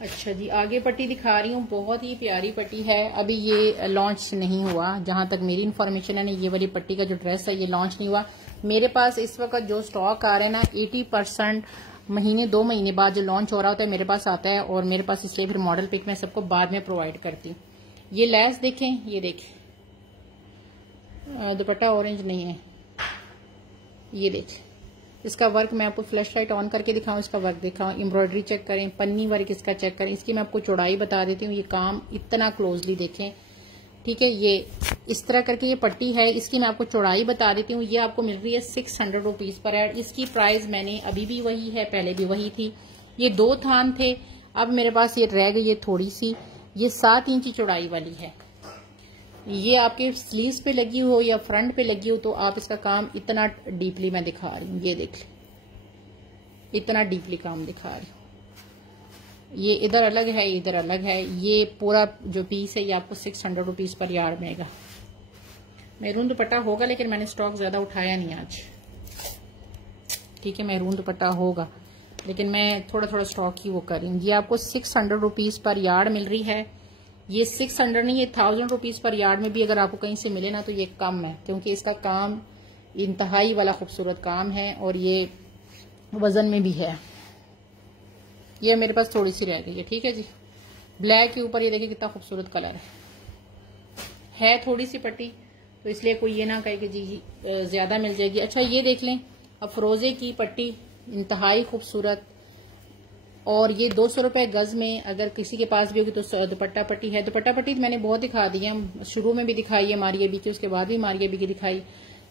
अच्छा जी, आगे पट्टी दिखा रही हूँ, बहुत ही प्यारी पट्टी है। अभी ये लॉन्च नहीं हुआ, जहां तक मेरी इन्फॉर्मेशन है, ये वाली पट्टी का जो ड्रेस है ये लॉन्च नहीं हुआ। मेरे पास इस वक्त जो स्टॉक आ रहा है ना, 80% महीने 2 महीने बाद जो लॉन्च हो रहा होता है मेरे पास आता है, और मेरे पास इसलिए फिर मॉडल पिक मैं सबको बाद में प्रोवाइड करती हूँ। ये लेस देखें, ये देखें, दुपट्टा ऑरेंज नहीं है, ये देखें, इसका वर्क मैं आपको फ्लैश लाइट ऑन करके दिखाऊं, इसका वर्क दिखाऊं, एम्ब्रॉयडरी चेक करें, पन्नी वर्क इसका चेक करें, इसकी मैं आपको चौड़ाई बता देती हूँ। ये काम इतना क्लोजली देखें, ठीक है। ये इस तरह करके ये पट्टी है, इसकी मैं आपको चौड़ाई बता देती हूँ। ये आपको मिल रही है 600 रुपीज पर एड। इसकी प्राइस मैंने अभी भी वही है, पहले भी वही थी। ये 2 थान थे, अब मेरे पास ये रह गई है थोड़ी सी। ये 7 इंची चौड़ाई वाली है। ये आपके स्लीव्स पे लगी हो या फ्रंट पे लगी हो तो आप इसका काम इतना डीपली मैं दिखा रही हूँ, ये देख लें, इतना डीपली काम दिखा रही हूँ। ये इधर अलग है, इधर अलग है। ये पूरा जो पीस है ये आपको 600 रुपीज पर यार्ड मिलेगा। मैरून दुपट्टा होगा, लेकिन मैंने स्टॉक ज्यादा उठाया नहीं आज, ठीक है। मैरून दुपट्टा होगा, लेकिन मैं थोड़ा थोड़ा स्टॉक ही वो कर रही हूँ। ये आपको 600 रुपीज पर यार्ड मिल रही है। ये 600 नहीं, ये 1000 रुपीज पर यार्ड में भी अगर आपको कहीं से मिले ना तो ये कम है, क्योंकि इसका काम इंतहाई वाला खूबसूरत काम है और ये वजन में भी है। ये मेरे पास थोड़ी सी रह गई है, ठीक है जी। ब्लैक के ऊपर ये देखिए कितना खूबसूरत कलर है थोड़ी सी पट्टी, तो इसलिए कोई ये ना कहे कि जी ज्यादा मिल जाएगी। अच्छा ये देख लें, अफरोजे की पट्टी इंतहाई खूबसूरत, और ये 200 रुपए गज में अगर किसी के पास भी होगी तो दुपट्टा पट्टी है। दुपट्टा पट्टी तो मैंने बहुत दिखा दी है, शुरू में भी दिखाई है मारिया बी की, उसके बाद भी मारिया बी की दिखाई।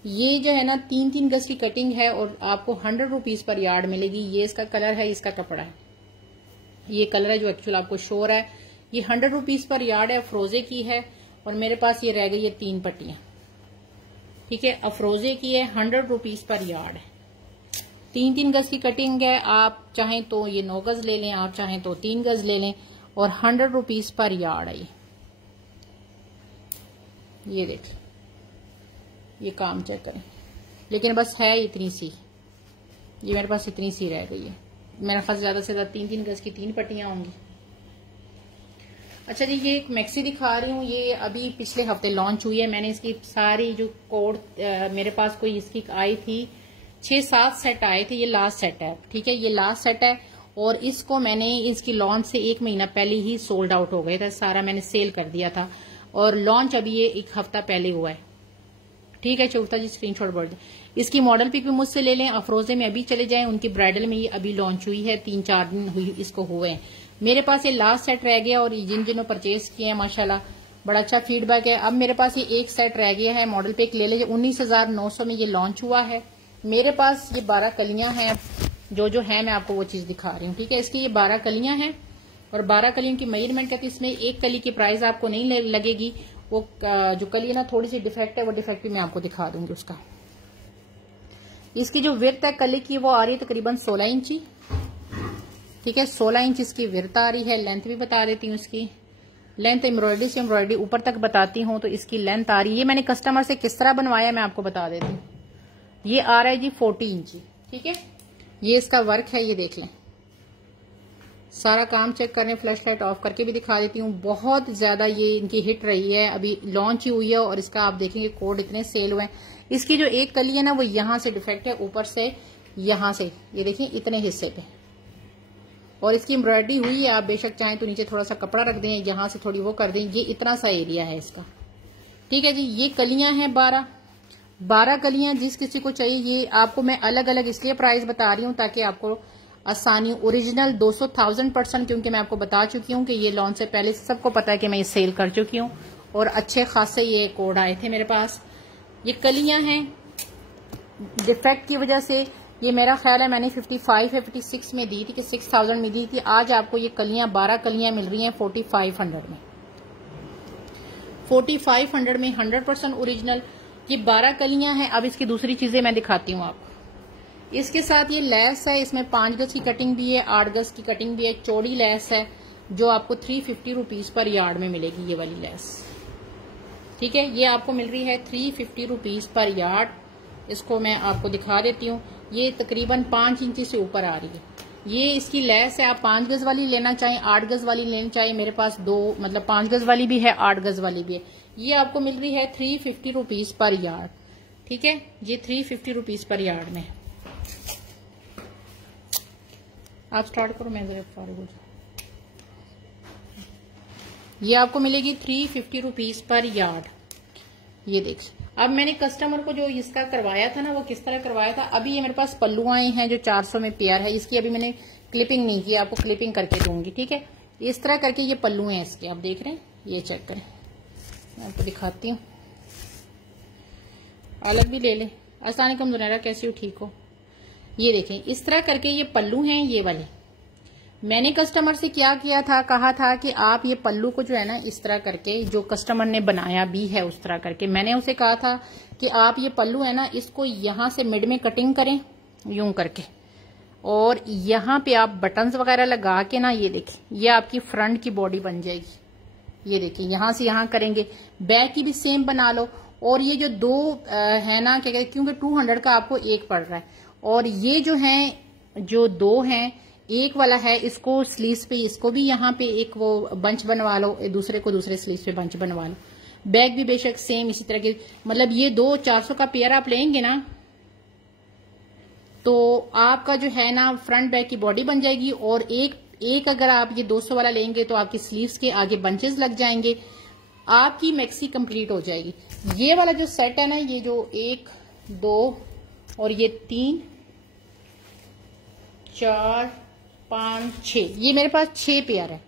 ये जो है ना 3-3 गज की कटिंग है और आपको 100 रुपीज पर यार्ड मिलेगी। ये इसका कलर है, इसका कपड़ा है, ये कलर है जो एक्चुअल आपको शो रहा है। ये 100 रुपीज पर यार्ड है, अफरोजे की है, और मेरे पास ये रह गई है 3 पट्टियां, ठीक है। अफरोजे की है, 100 रुपीज पर यार्ड है, 3-3 गज की कटिंग है। आप चाहें तो ये 9 गज ले लें, आप चाहें तो 3 गज ले लें, और 100 रुपीज पर यार्ड है। ये देख, ये काम चेक करें, लेकिन बस है इतनी सी, ये मेरे पास इतनी सी रह गई है। मेरा ख्याल ज्यादा से ज्यादा 3-3 गज की 3 पट्टियां होंगी। अच्छा जी, ये एक मैक्सी दिखा रही हूँ, ये अभी पिछले हफ्ते लॉन्च हुई है। मैंने इसकी सारी जो कोड मेरे पास कोई इसकी आई थी, 6-7 सेट आए थे, ये लास्ट सेट है, ठीक है। ये लास्ट सेट है, और इसको मैंने इसकी लॉन्च से 1 महीना पहले ही सोल्ड आउट हो गया था, सारा मैंने सेल कर दिया था, और लॉन्च अभी ये 1 हफ्ता पहले हुआ है, ठीक है। चौथा जी स्क्रीनशॉट बढ़ जाए, इसकी मॉडल पिक भी मुझसे ले लें। अफरोजे में अभी चले जाएं, उनकी ब्राइडल में ये अभी लॉन्च हुई है, 3-4 दिन हुई इसको हुए हैं। मेरे पास ये लास्ट सेट रह गया, और जिन जिन्होंने परचेज किए हैं माशाल्लाह बड़ा अच्छा फीडबैक है। अब मेरे पास ये 1 सेट रह गया है, मॉडल पिक ले लीजिए। 19,900 में ये लॉन्च हुआ है। मेरे पास ये 12 कलियां हैं, जो है मैं आपको वो चीज दिखा रही हूँ, ठीक है। इसकी ये 12 कलियां हैं, और 12 कलियों की मेजरमेंट है, इसमें एक कली की प्राइस आपको नहीं लगेगी। वो जो कली है ना थोड़ी सी डिफेक्ट है, वो डिफेक्ट भी मैं आपको दिखा दूंगी उसका। इसकी जो विड्थ है कली की वो आ रही है तकरीबन 16 इंची, ठीक है। 16 इंच इसकी विड्थ आ रही है। लेंथ भी बता देती हूँ, इसकी लेंथ एम्ब्रॉयडरी से एम्ब्रॉयडरी ऊपर तक बताती हूँ, तो इसकी लेंथ आ रही है। ये मैंने कस्टमर से किस तरह बनवाया मैं आपको बता देती हूँ। ये आ रहा है जी 40 इंची, ठीक है। ये इसका वर्क है, ये देख लें, सारा काम चेक करें, फ्लैश लाइट ऑफ करके भी दिखा देती हूँ। बहुत ज्यादा ये इनकी हिट रही है, अभी लॉन्च ही हुई है, और इसका आप देखेंगे कोड इतने सेल हुए हैं। इसकी जो एक कली है ना वो यहां से डिफेक्ट है, ऊपर से यहां से ये देखिए इतने हिस्से पे, और इसकी एम्ब्रॉयडरी हुई है। आप बेशक चाहें तो नीचे थोड़ा सा कपड़ा रख दें, यहां से थोड़ी वो कर दें, ये इतना सा एरिया है इसका, ठीक है जी। ये कलियां हैं 12 कलियां, जिस किसी को चाहिए। ये आपको मैं अलग अलग इसलिए प्राइस बता रही हूँ ताकि आपको आसानी। ओरिजिनल 200,000%, क्योंकि मैं आपको बता चुकी हूँ कि ये लॉन्च से पहले सबको पता है कि मैं ये सेल कर चुकी हूँ, और अच्छे खासे ये कोड आए थे मेरे पास। ये कलियां हैं, डिफेक्ट की वजह से ये मेरा ख्याल है मैंने 55 या 56 में दी थी, कि 6,000 में दी थी। आज आपको ये कलियां 12 कलियां मिल रही हैं 4500 में, 4500 में 100% ओरिजिनल। ये 12 कलियां हैं। अब इसकी दूसरी चीजें मैं दिखाती हूँ आपको। इसके साथ ये लेस है, इसमें 5 गज की कटिंग भी है, 8 गज की कटिंग भी है, चौड़ी लेस है, जो आपको 350 रुपीज पर यार्ड में मिलेगी, ये वाली लेस, ठीक है। ये आपको मिल रही है 350 रुपीज पर यार्ड। इसको मैं आपको दिखा देती हूँ, ये तकरीबन 5 इंची से ऊपर आ रही है। ये इसकी लेस है, आप 5 गज वाली लेना चाहें, 8 गज वाली लेना चाहें, मेरे पास दो मतलब 5 गज वाली भी है, 8 गज वाली भी है। ये आपको मिल रही है 350 रुपीज पर यार्ड। ठीक है, ये 350 रुपीज पर यार्ड में। आप स्टार्ट करो, मैं जरा फारिग हो जाऊं। ये आपको मिलेगी 350 रुपीज पर यार्ड। ये देख, अब मैंने कस्टमर को जो इसका करवाया था ना, वो किस तरह करवाया था। अभी ये मेरे पास पल्लू आए हैं जो 400 में पेयर है। इसकी अभी मैंने क्लिपिंग नहीं की, आपको क्लिपिंग करके दूंगी। ठीक है, इस तरह करके ये पल्लू हैं इसके, आप देख रहे हैं। ये चेक करें, मैं आपको दिखाती हूँ। अलग भी ले ले। अस्सलाम वालेकुम जुनैरा, कैसी हो, ठीक हो। ये देखें, इस तरह करके ये पल्लू हैं ये वाले। मैंने कस्टमर से क्या किया था, कहा था कि आप ये पल्लू को जो है ना इस तरह करके, जो कस्टमर ने बनाया भी है उस तरह करके, मैंने उसे कहा था कि आप ये पल्लू है ना इसको यहां से मिड में कटिंग करें यूं करके, और यहां पे आप बटन्स वगैरह लगा के ना, ये देखिए ये आपकी फ्रंट की बॉडी बन जाएगी। ये देखिए, यहां से यहां करेंगे। बैक की भी सेम बना लो। और ये जो दो है ना, क्या कहते, क्योंकि 200 का आपको एक पड़ रहा है, और ये जो है जो दो हैं, एक वाला है इसको स्लीव्स पे, इसको भी यहाँ पे एक वो बंच बनवा लो, दूसरे को दूसरे स्लीव्स पे बंच बनवा लो। बैग भी बेशक सेम इसी तरह के, मतलब ये दो 400 का पेयर आप लेंगे ना, तो आपका जो है ना फ्रंट बैक की बॉडी बन जाएगी। और एक अगर आप ये 200 वाला लेंगे तो आपकी स्लीव्स के आगे बंचेस लग जाएंगे, आपकी मैक्सी कंप्लीट हो जाएगी। ये वाला जो सेट है ना, ये जो 1 2 और ये 3 4 5 6, ये मेरे पास 6 पेयर है।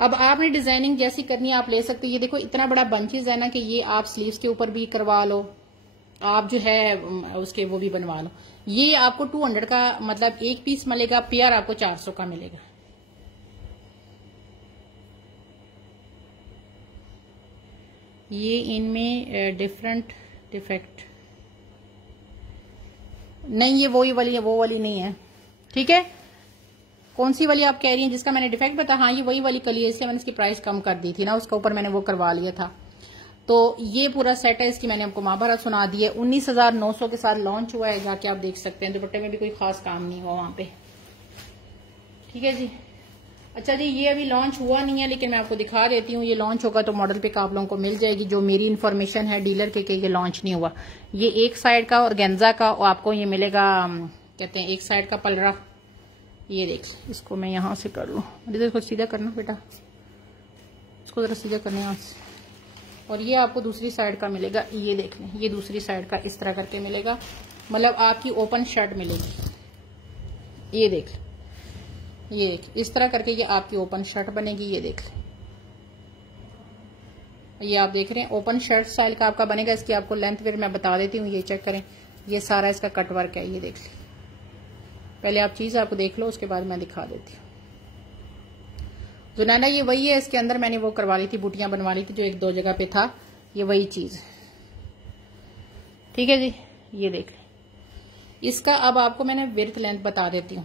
अब आपने डिजाइनिंग जैसी करनी है आप ले सकते हैं। ये देखो इतना बड़ा बंचेस है ना कि ये आप स्लीव्स के ऊपर भी करवा लो, आप जो है उसके वो भी बनवा लो। ये आपको 200 का मतलब एक पीस मिलेगा, पेयर आपको 400 का मिलेगा। ये इनमें डिफेक्ट नहीं, ये वही वाली है, वो वाली नहीं है। ठीक है, कौन सी वाली आप कह रही हैं जिसका मैंने डिफेक्ट बताया? हाँ, ये वही वाली कली है, इसलिए मैंने इसकी प्राइस कम कर दी थी ना, उसके ऊपर मैंने वो करवा लिया था। तो ये पूरा सेट है, इसकी मैंने आपको महाभारत सुना दी है। 19,900 के साथ लॉन्च हुआ है, जाके आप देख सकते हैं। दुपट्टे में भी कोई खास काम नहीं हुआ वहां पे। ठीक है जी। अच्छा जी, ये अभी लॉन्च हुआ नहीं है, लेकिन मैं आपको दिखा देती हूँ। ये लॉन्च होगा तो मॉडल पिक आप लोगों को मिल जाएगी। जो मेरी इन्फॉर्मेशन है डीलर के ये लॉन्च नहीं हुआ। ये एक साइड का ऑर्गेन्जा का आपको ये मिलेगा, कहते हैं एक साइड का पलरा। ये देख, इसको मैं यहां से कर लूं, इसको सीधा करना बेटा, इसको जरा सीधा करना यहां से। और ये आपको दूसरी साइड का मिलेगा, ये देख लें, ये दूसरी साइड का इस तरह करके मिलेगा, मतलब आपकी ओपन शर्ट मिलेगी। ये देख, ये देख इस तरह करके ये आपकी ओपन शर्ट बनेगी। ये देख लें, ये आप देख रहे हैं ओपन शर्ट स्टाइल का आपका बनेगा। इसकी आपको लेंथ फिर मैं बता देती हूँ, ये चेक करें, ये सारा इसका कट वर्क है। ये देख लें, पहले आप चीज आपको देख लो, उसके बाद मैं दिखा देती हूँ। जुनैना ये वही है, इसके अंदर मैंने वो करवा ली थी, बूटियां बनवा ली थी जो 1-2 जगह पे था, ये वही चीज है। ठीक है जी, ये देख लें। इसका अब आपको मैंने विड्थ लेंथ बता देती हूँ।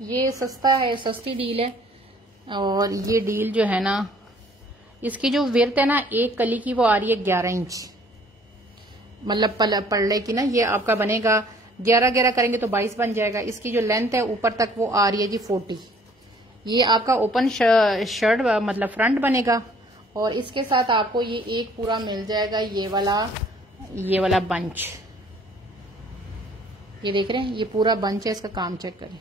ये सस्ता है, सस्ती डील है, और ये डील जो है ना, इसकी जो विड्थ है ना एक कली की वो आ रही है 11 इंच, मतलब पल्ले की ना, ये आपका बनेगा 11 करेंगे तो 22 बन जाएगा। इसकी जो लेंथ है ऊपर तक वो आ रही है जी 40। ये आपका ओपन शर्ट मतलब फ्रंट बनेगा, और इसके साथ आपको ये एक पूरा मिल जाएगा, ये वाला बंच। ये देख रहे हैं, ये पूरा बंच है, इसका काम चेक करें,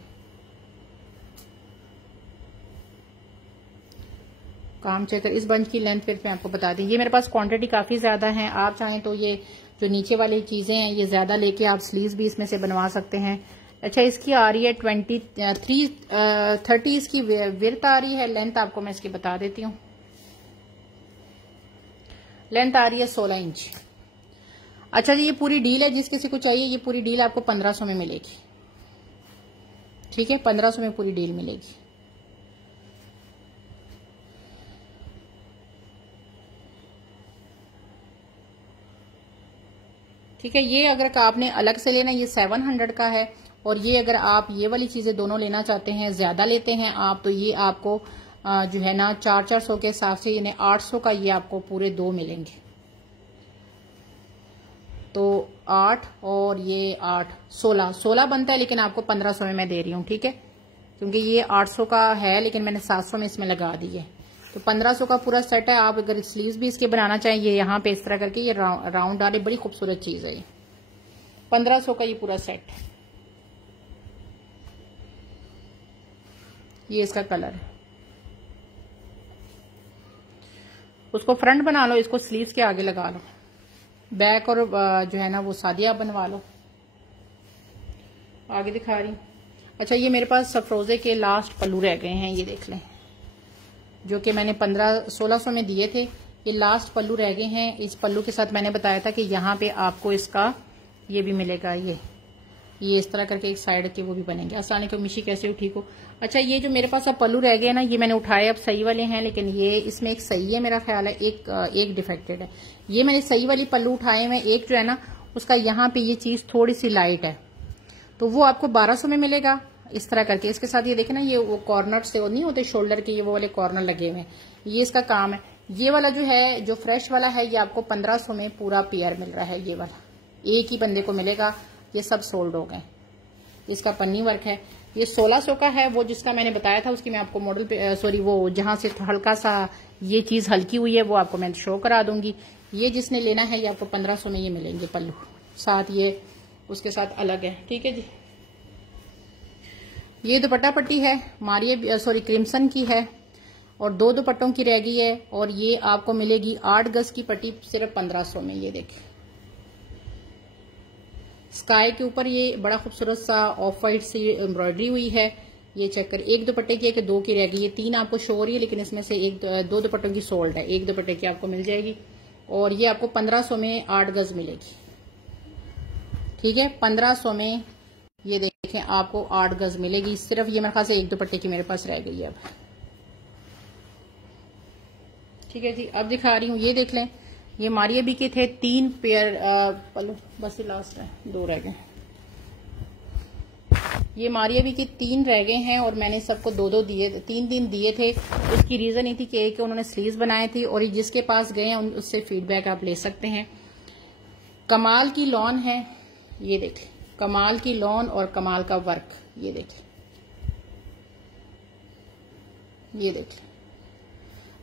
काम चेक करें। इस बंच की लेंथ फिर मैं आपको बता दी। ये मेरे पास क्वांटिटी काफी ज्यादा है, आप चाहें तो ये जो नीचे वाली चीजें हैं ये ज्यादा लेके आप स्लीव्स भी इसमें से बनवा सकते हैं। अच्छा, इसकी आ रही है 30 इसकी विड्थ आ रही है। लेंथ आपको मैं इसकी बता देती हूँ, लेंथ आ रही है 16 इंच। अच्छा जी, ये पूरी डील है, जिस किसी को चाहिए ये पूरी डील आपको 1500 में मिलेगी। ठीक है, 1500 में पूरी डील मिलेगी। ठीक है, ये अगर आपने अलग से लेना ये 700 का है, और ये अगर आप ये वाली चीजें दोनों लेना चाहते हैं, ज्यादा लेते हैं आप, तो ये आपको जो है ना 400 के हिसाब से यानी 800 का ये आपको पूरे 2 मिलेंगे। तो 8 और ये 8 16 बनता है, लेकिन आपको 1500 में मैं दे रही हूँ, ठीक है, क्योंकि ये 800 का है लेकिन मैंने 700 में इसमें लगा दी है। तो 1500 का पूरा सेट है। आप अगर स्लीव्स भी इसके बनाना चाहें, ये यहाँ पे इस तरह करके ये राउंड आ रही, बड़ी खूबसूरत चीज है ये। 1500 का ये पूरा सेट। ये इसका कलर है। उसको फ्रंट बना लो, इसको स्लीव्स के आगे लगा लो, बैक और जो है ना वो सादिया बनवा लो। आगे दिखा रही। अच्छा, ये मेरे पास सफरोजे के लास्ट पल्लू रह गए हैं, ये देख लें, जो कि मैंने 1600 में दिए थे। ये लास्ट पल्लू रह गए हैं। इस पल्लू के साथ मैंने बताया था कि यहाँ पे आपको इसका ये भी मिलेगा, ये इस तरह करके एक साइड के वो भी बनेंगे। आसानी को मिशी कैसे हो, ठीक हो। अच्छा, ये जो मेरे पास अब पल्लू रह गए ना, ये मैंने उठाए, अब सही वाले हैं, लेकिन ये इसमें एक सही है मेरा ख्याल है, एक डिफेक्टेड है। ये मैंने सही वाली पल्लू उठाए हुए, एक जो है ना उसका यहाँ पे ये चीज थोड़ी सी लाइट है, तो वो आपको 1200 में मिलेगा इस तरह करके। इसके साथ ये देखे ना, ये वो कॉर्नर से वो नहीं होते शोल्डर के, ये वो वाले कॉर्नर लगे हुए हैं, ये इसका काम है। ये वाला जो है, जो फ्रेश वाला है, ये आपको 1500 में पूरा पेयर मिल रहा है। ये वाला एक ही बंदे को मिलेगा, ये सब सोल्ड हो गए। इसका पन्नी वर्क है। ये 1600 का है, वो जिसका मैंने बताया था उसकी मैं आपको मॉडल पे सॉरी वो जहां से हल्का सा ये चीज हल्की हुई है वो आपको मैं शो करा दूंगी। ये जिसने लेना है ये आपको 1500 में ये मिलेंगे पल्लू, साथ ये उसके साथ अलग है, ठीक है जी। ये दुपट्टा पट्टी है मारिया क्रिम्सन की है, और 2 दुपट्टों की रह गई है, और ये आपको मिलेगी 8 गज की पट्टी सिर्फ 1500 में। ये देखिए, स्काई के ऊपर ये बड़ा खूबसूरत सा ऑफ वाइट सी एम्ब्रॉयडरी हुई है। ये चेक कर, एक दुपट्टे की है कि 2 की रह गई, ये 3 आपको शो हो रही है, लेकिन इसमें से 2 दुपट्टों की सोल्ड है, एक दुपट्टे की आपको मिल जाएगी, और ये आपको 1500 में 8 गज मिलेगी, ठीक है। 1500 में ये देखें आपको 8 गज मिलेगी सिर्फ। ये मेरे ख्याल से एक दुपट्टे की मेरे पास रह गई है अब, ठीक है जी। अब दिखा रही हूँ, ये देख लें, ये मारिया बी के थे 3 पेयर पल्लू, बस ये लास्ट है, 2 रह गए। ये मारिया बी के 3 रह गए हैं, और मैंने सबको 2-2 दिए, 3 दिन दिए थे। उसकी रीजन ये थी कि उन्होंने स्लीव्स बनाए थे, और जिसके पास गए हैं उससे फीडबैक आप ले सकते हैं। कमाल की लॉन है, ये देखें, कमाल की लॉन और कमाल का वर्क, ये देखें, ये देखें।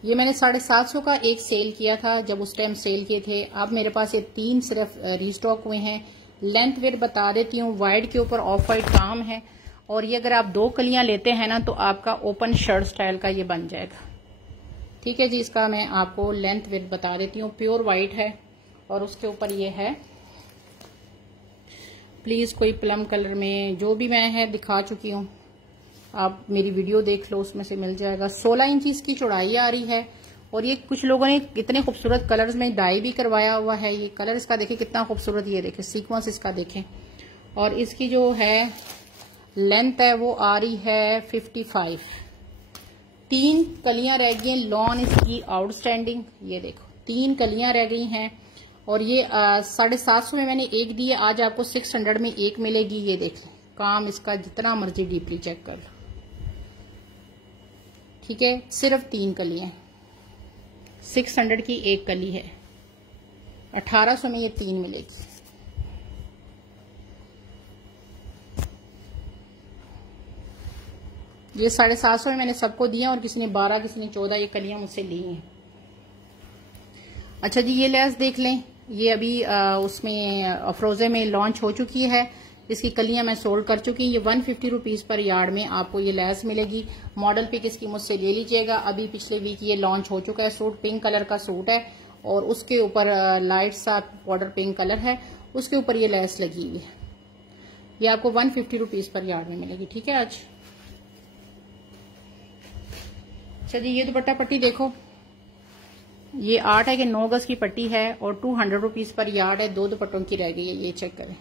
ये मैंने 750 का एक सेल किया था, जब उस टाइम सेल किए थे। अब मेरे पास ये 3 सिर्फ रीस्टॉक हुए हैं। लेंथ वेट बता देती हूँ, वाइड के ऊपर ऑफ वाइट काम है, और ये अगर आप 2 कलियां लेते हैं ना तो आपका ओपन शर्ट स्टाइल का ये बन जाएगा, ठीक है जी। इसका मैं आपको लेंथ वेट बता देती हूँ। प्योर वाइट है, और उसके ऊपर ये है, प्लीज कोई प्लम कलर में, जो भी मैं है दिखा चुकी हूँ, आप मेरी वीडियो देख लो, उसमें से मिल जाएगा। 16 इंच इसकी चौड़ाई आ रही है, और ये कुछ लोगों ने इतने खूबसूरत कलर्स में डाई भी करवाया हुआ है। ये कलर इसका देखें कितना खूबसूरत, ये देखें सीक्वेंस इसका देखें, और इसकी जो है लेंथ है वो आ रही है 55। 3 कलियां रह गई हैं, लॉन इसकी आउटस्टैंडिंग, ये देखो 3 कलियां रह गई हैं, और ये 750 में मैंने एक दी है, आज आपको 600 में एक मिलेगी। ये देख लें, काम इसका जितना मर्जी डीपली चेक कर लो, ठीक है। सिर्फ 3 कली है, 600 की एक कली है, 1800 में ये 3 मिलेगी। ये 750 में मैंने सबको दिया, और किसी ने 12, किसी ने 14 ये कलियां मुझसे ली हैं। अच्छा जी, ये लेस देख लें, ये अभी उसमें अफरोजे में लॉन्च हो चुकी है। इसकी कलियां मैं सोल्ड कर चुकी हूँ। ये 150 रुपीज पर यार्ड में आपको ये लेस मिलेगी। मॉडल पिक इसकी मुझसे ले लीजिएगा। अभी पिछले वीक ये लॉन्च हो चुका है सूट, पिंक कलर का सूट है, और उसके ऊपर लाइट सा पाउडर पिंक कलर है, उसके ऊपर ये लेस लगी हुई है। ये आपको 150 रुपीज पर यार्ड में मिलेगी, ठीक है। आज अच्छा जी, ये दुपट्टा पट्टी देखो, ये 8 है कि 9 गज की पट्टी है, और 200 रुपीज पर यार्ड है। 2 दुपट्टों की रह गई है, ये चेक करें।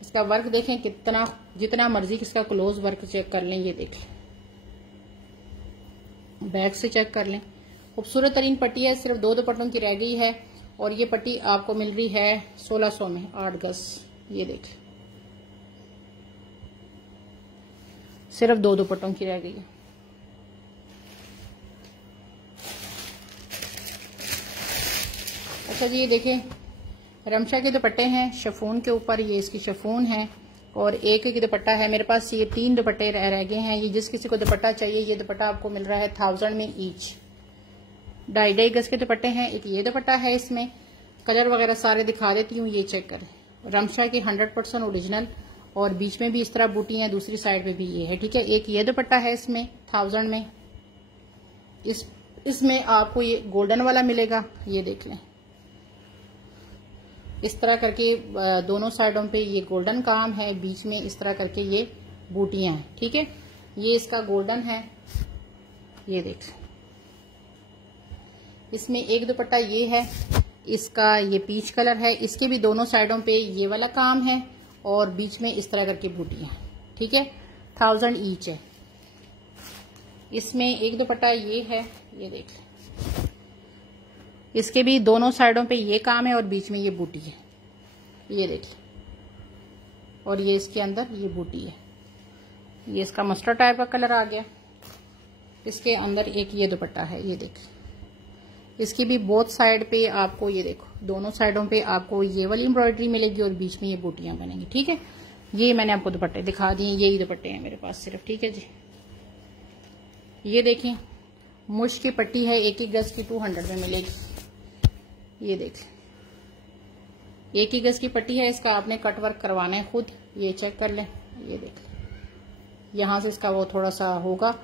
इसका वर्क देखें कितना, जितना मर्जी इसका क्लोज वर्क चेक कर लें, ये देख लें, बैक से चेक कर लें। खूबसूरत तरीन पट्टी है, सिर्फ 2 दुपट्टों की रह गई है, और ये पट्टी आपको मिल रही है 1600 में 8 गज। ये देख, सिर्फ 2 दुपट्टों की रह गई है। अच्छा जी, ये देखें रमशा के दुपट्टे हैं शिफॉन के ऊपर, ये इसकी शिफॉन है और एक ही दुपट्टा है मेरे पास। ये 3 दुपट्टे रह गए हैं। ये जिस किसी को दुपट्टा चाहिए, ये दुपट्टा आपको मिल रहा है 1000 में ईच। 2.5 गज के दुपट्टे हैं। एक ये दुपट्टा है, इसमें कलर वगैरह सारे दिखा देती हूँ, ये चेक करें। रमशा की 100% ओरिजिनल और बीच में भी इस तरह बूटी है, दूसरी साइड पे भी ये है, ठीक है। एक ये दुपट्टा है इसमें 1000 में। इसमें आपको ये गोल्डन वाला मिलेगा, ये देख लें। इस तरह करके दोनों साइडों पे ये गोल्डन काम है, बीच में इस तरह करके ये बूटियां हैं, ठीक है। ये इसका गोल्डन है, ये देख लें। इसमें एक दुपट्टा ये है, इसका ये पीच कलर है, इसके भी दोनों साइडों पे ये वाला काम है और बीच में इस तरह करके बूटियां, ठीक है। 1000 ईच है। इसमें एक दुपट्टा ये है, ये देख लें। इसके भी दोनों साइडों पे ये काम है और बीच में ये बूटी है, ये देख लें। और ये इसके अंदर ये बूटी है। ये इसका मस्टर्ड टाइप का कलर आ गया। इसके अंदर एक ये दुपट्टा है, ये देख लें। इसकी भी बोथ साइड पे आपको ये देखो, दोनों साइडों पे आपको ये वाली एम्ब्रॉयडरी मिलेगी और बीच में ये बूटियां बनेंगी, ठीक है। ये मैंने आपको दुपट्टे दिखा दिए, यही दुपट्टे हैं मेरे पास सिर्फ, ठीक है जी। ये देखें मुश की पट्टी है, 1 गज की 200 में मिलेगी, ये देख लें। 1 गज की पट्टी है, इसका आपने कट वर्क करवाना है खुद, ये चेक कर लें, ये देख लें। यहां से इसका वो थोड़ा सा होगा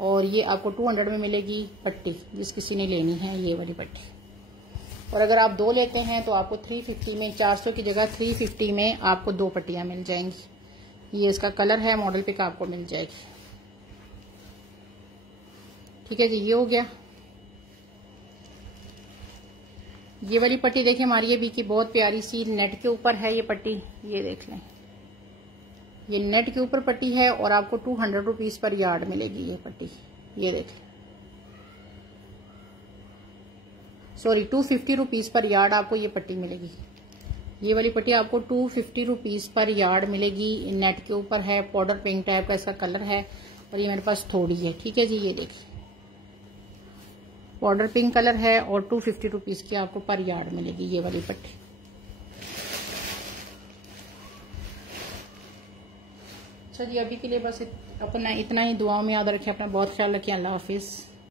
और ये आपको 200 में मिलेगी पट्टी, जिस किसी ने लेनी है ये वाली पट्टी। और अगर आप 2 लेते हैं तो आपको 350 में, 400 की जगह 350 में आपको 2 पट्टियां मिल जाएंगी। ये इसका कलर है, मॉडल पिक आपको मिल जाएगी, ठीक है जी। ये हो गया। ये वाली पट्टी देखें हमारी ये भी की बहुत प्यारी सी नेट के ऊपर है ये पट्टी, ये देख लें। ये नेट के ऊपर पट्टी है और आपको 200 रुपीज पर यार्ड मिलेगी ये पट्टी, ये देख लें। सॉरी 250 रुपीज पर यार्ड आपको ये पट्टी मिलेगी। ये वाली पट्टी आपको 250 रुपीज पर यार्ड मिलेगी। नेट के ऊपर है, पाउडर पिंक टाइप का इसका कलर है और ये मेरे पास थोड़ी है, ठीक है जी। ये देखिए पाउडर पिंक कलर है और 250 रुपीज की आपको पर यार्ड मिलेगी ये वाली पट्टी। अच्छा जी, अभी के लिए बस अपना इतना ही। दुआओं में याद रखें, अपना बहुत ख्याल रखें। अल्लाह हाफिज।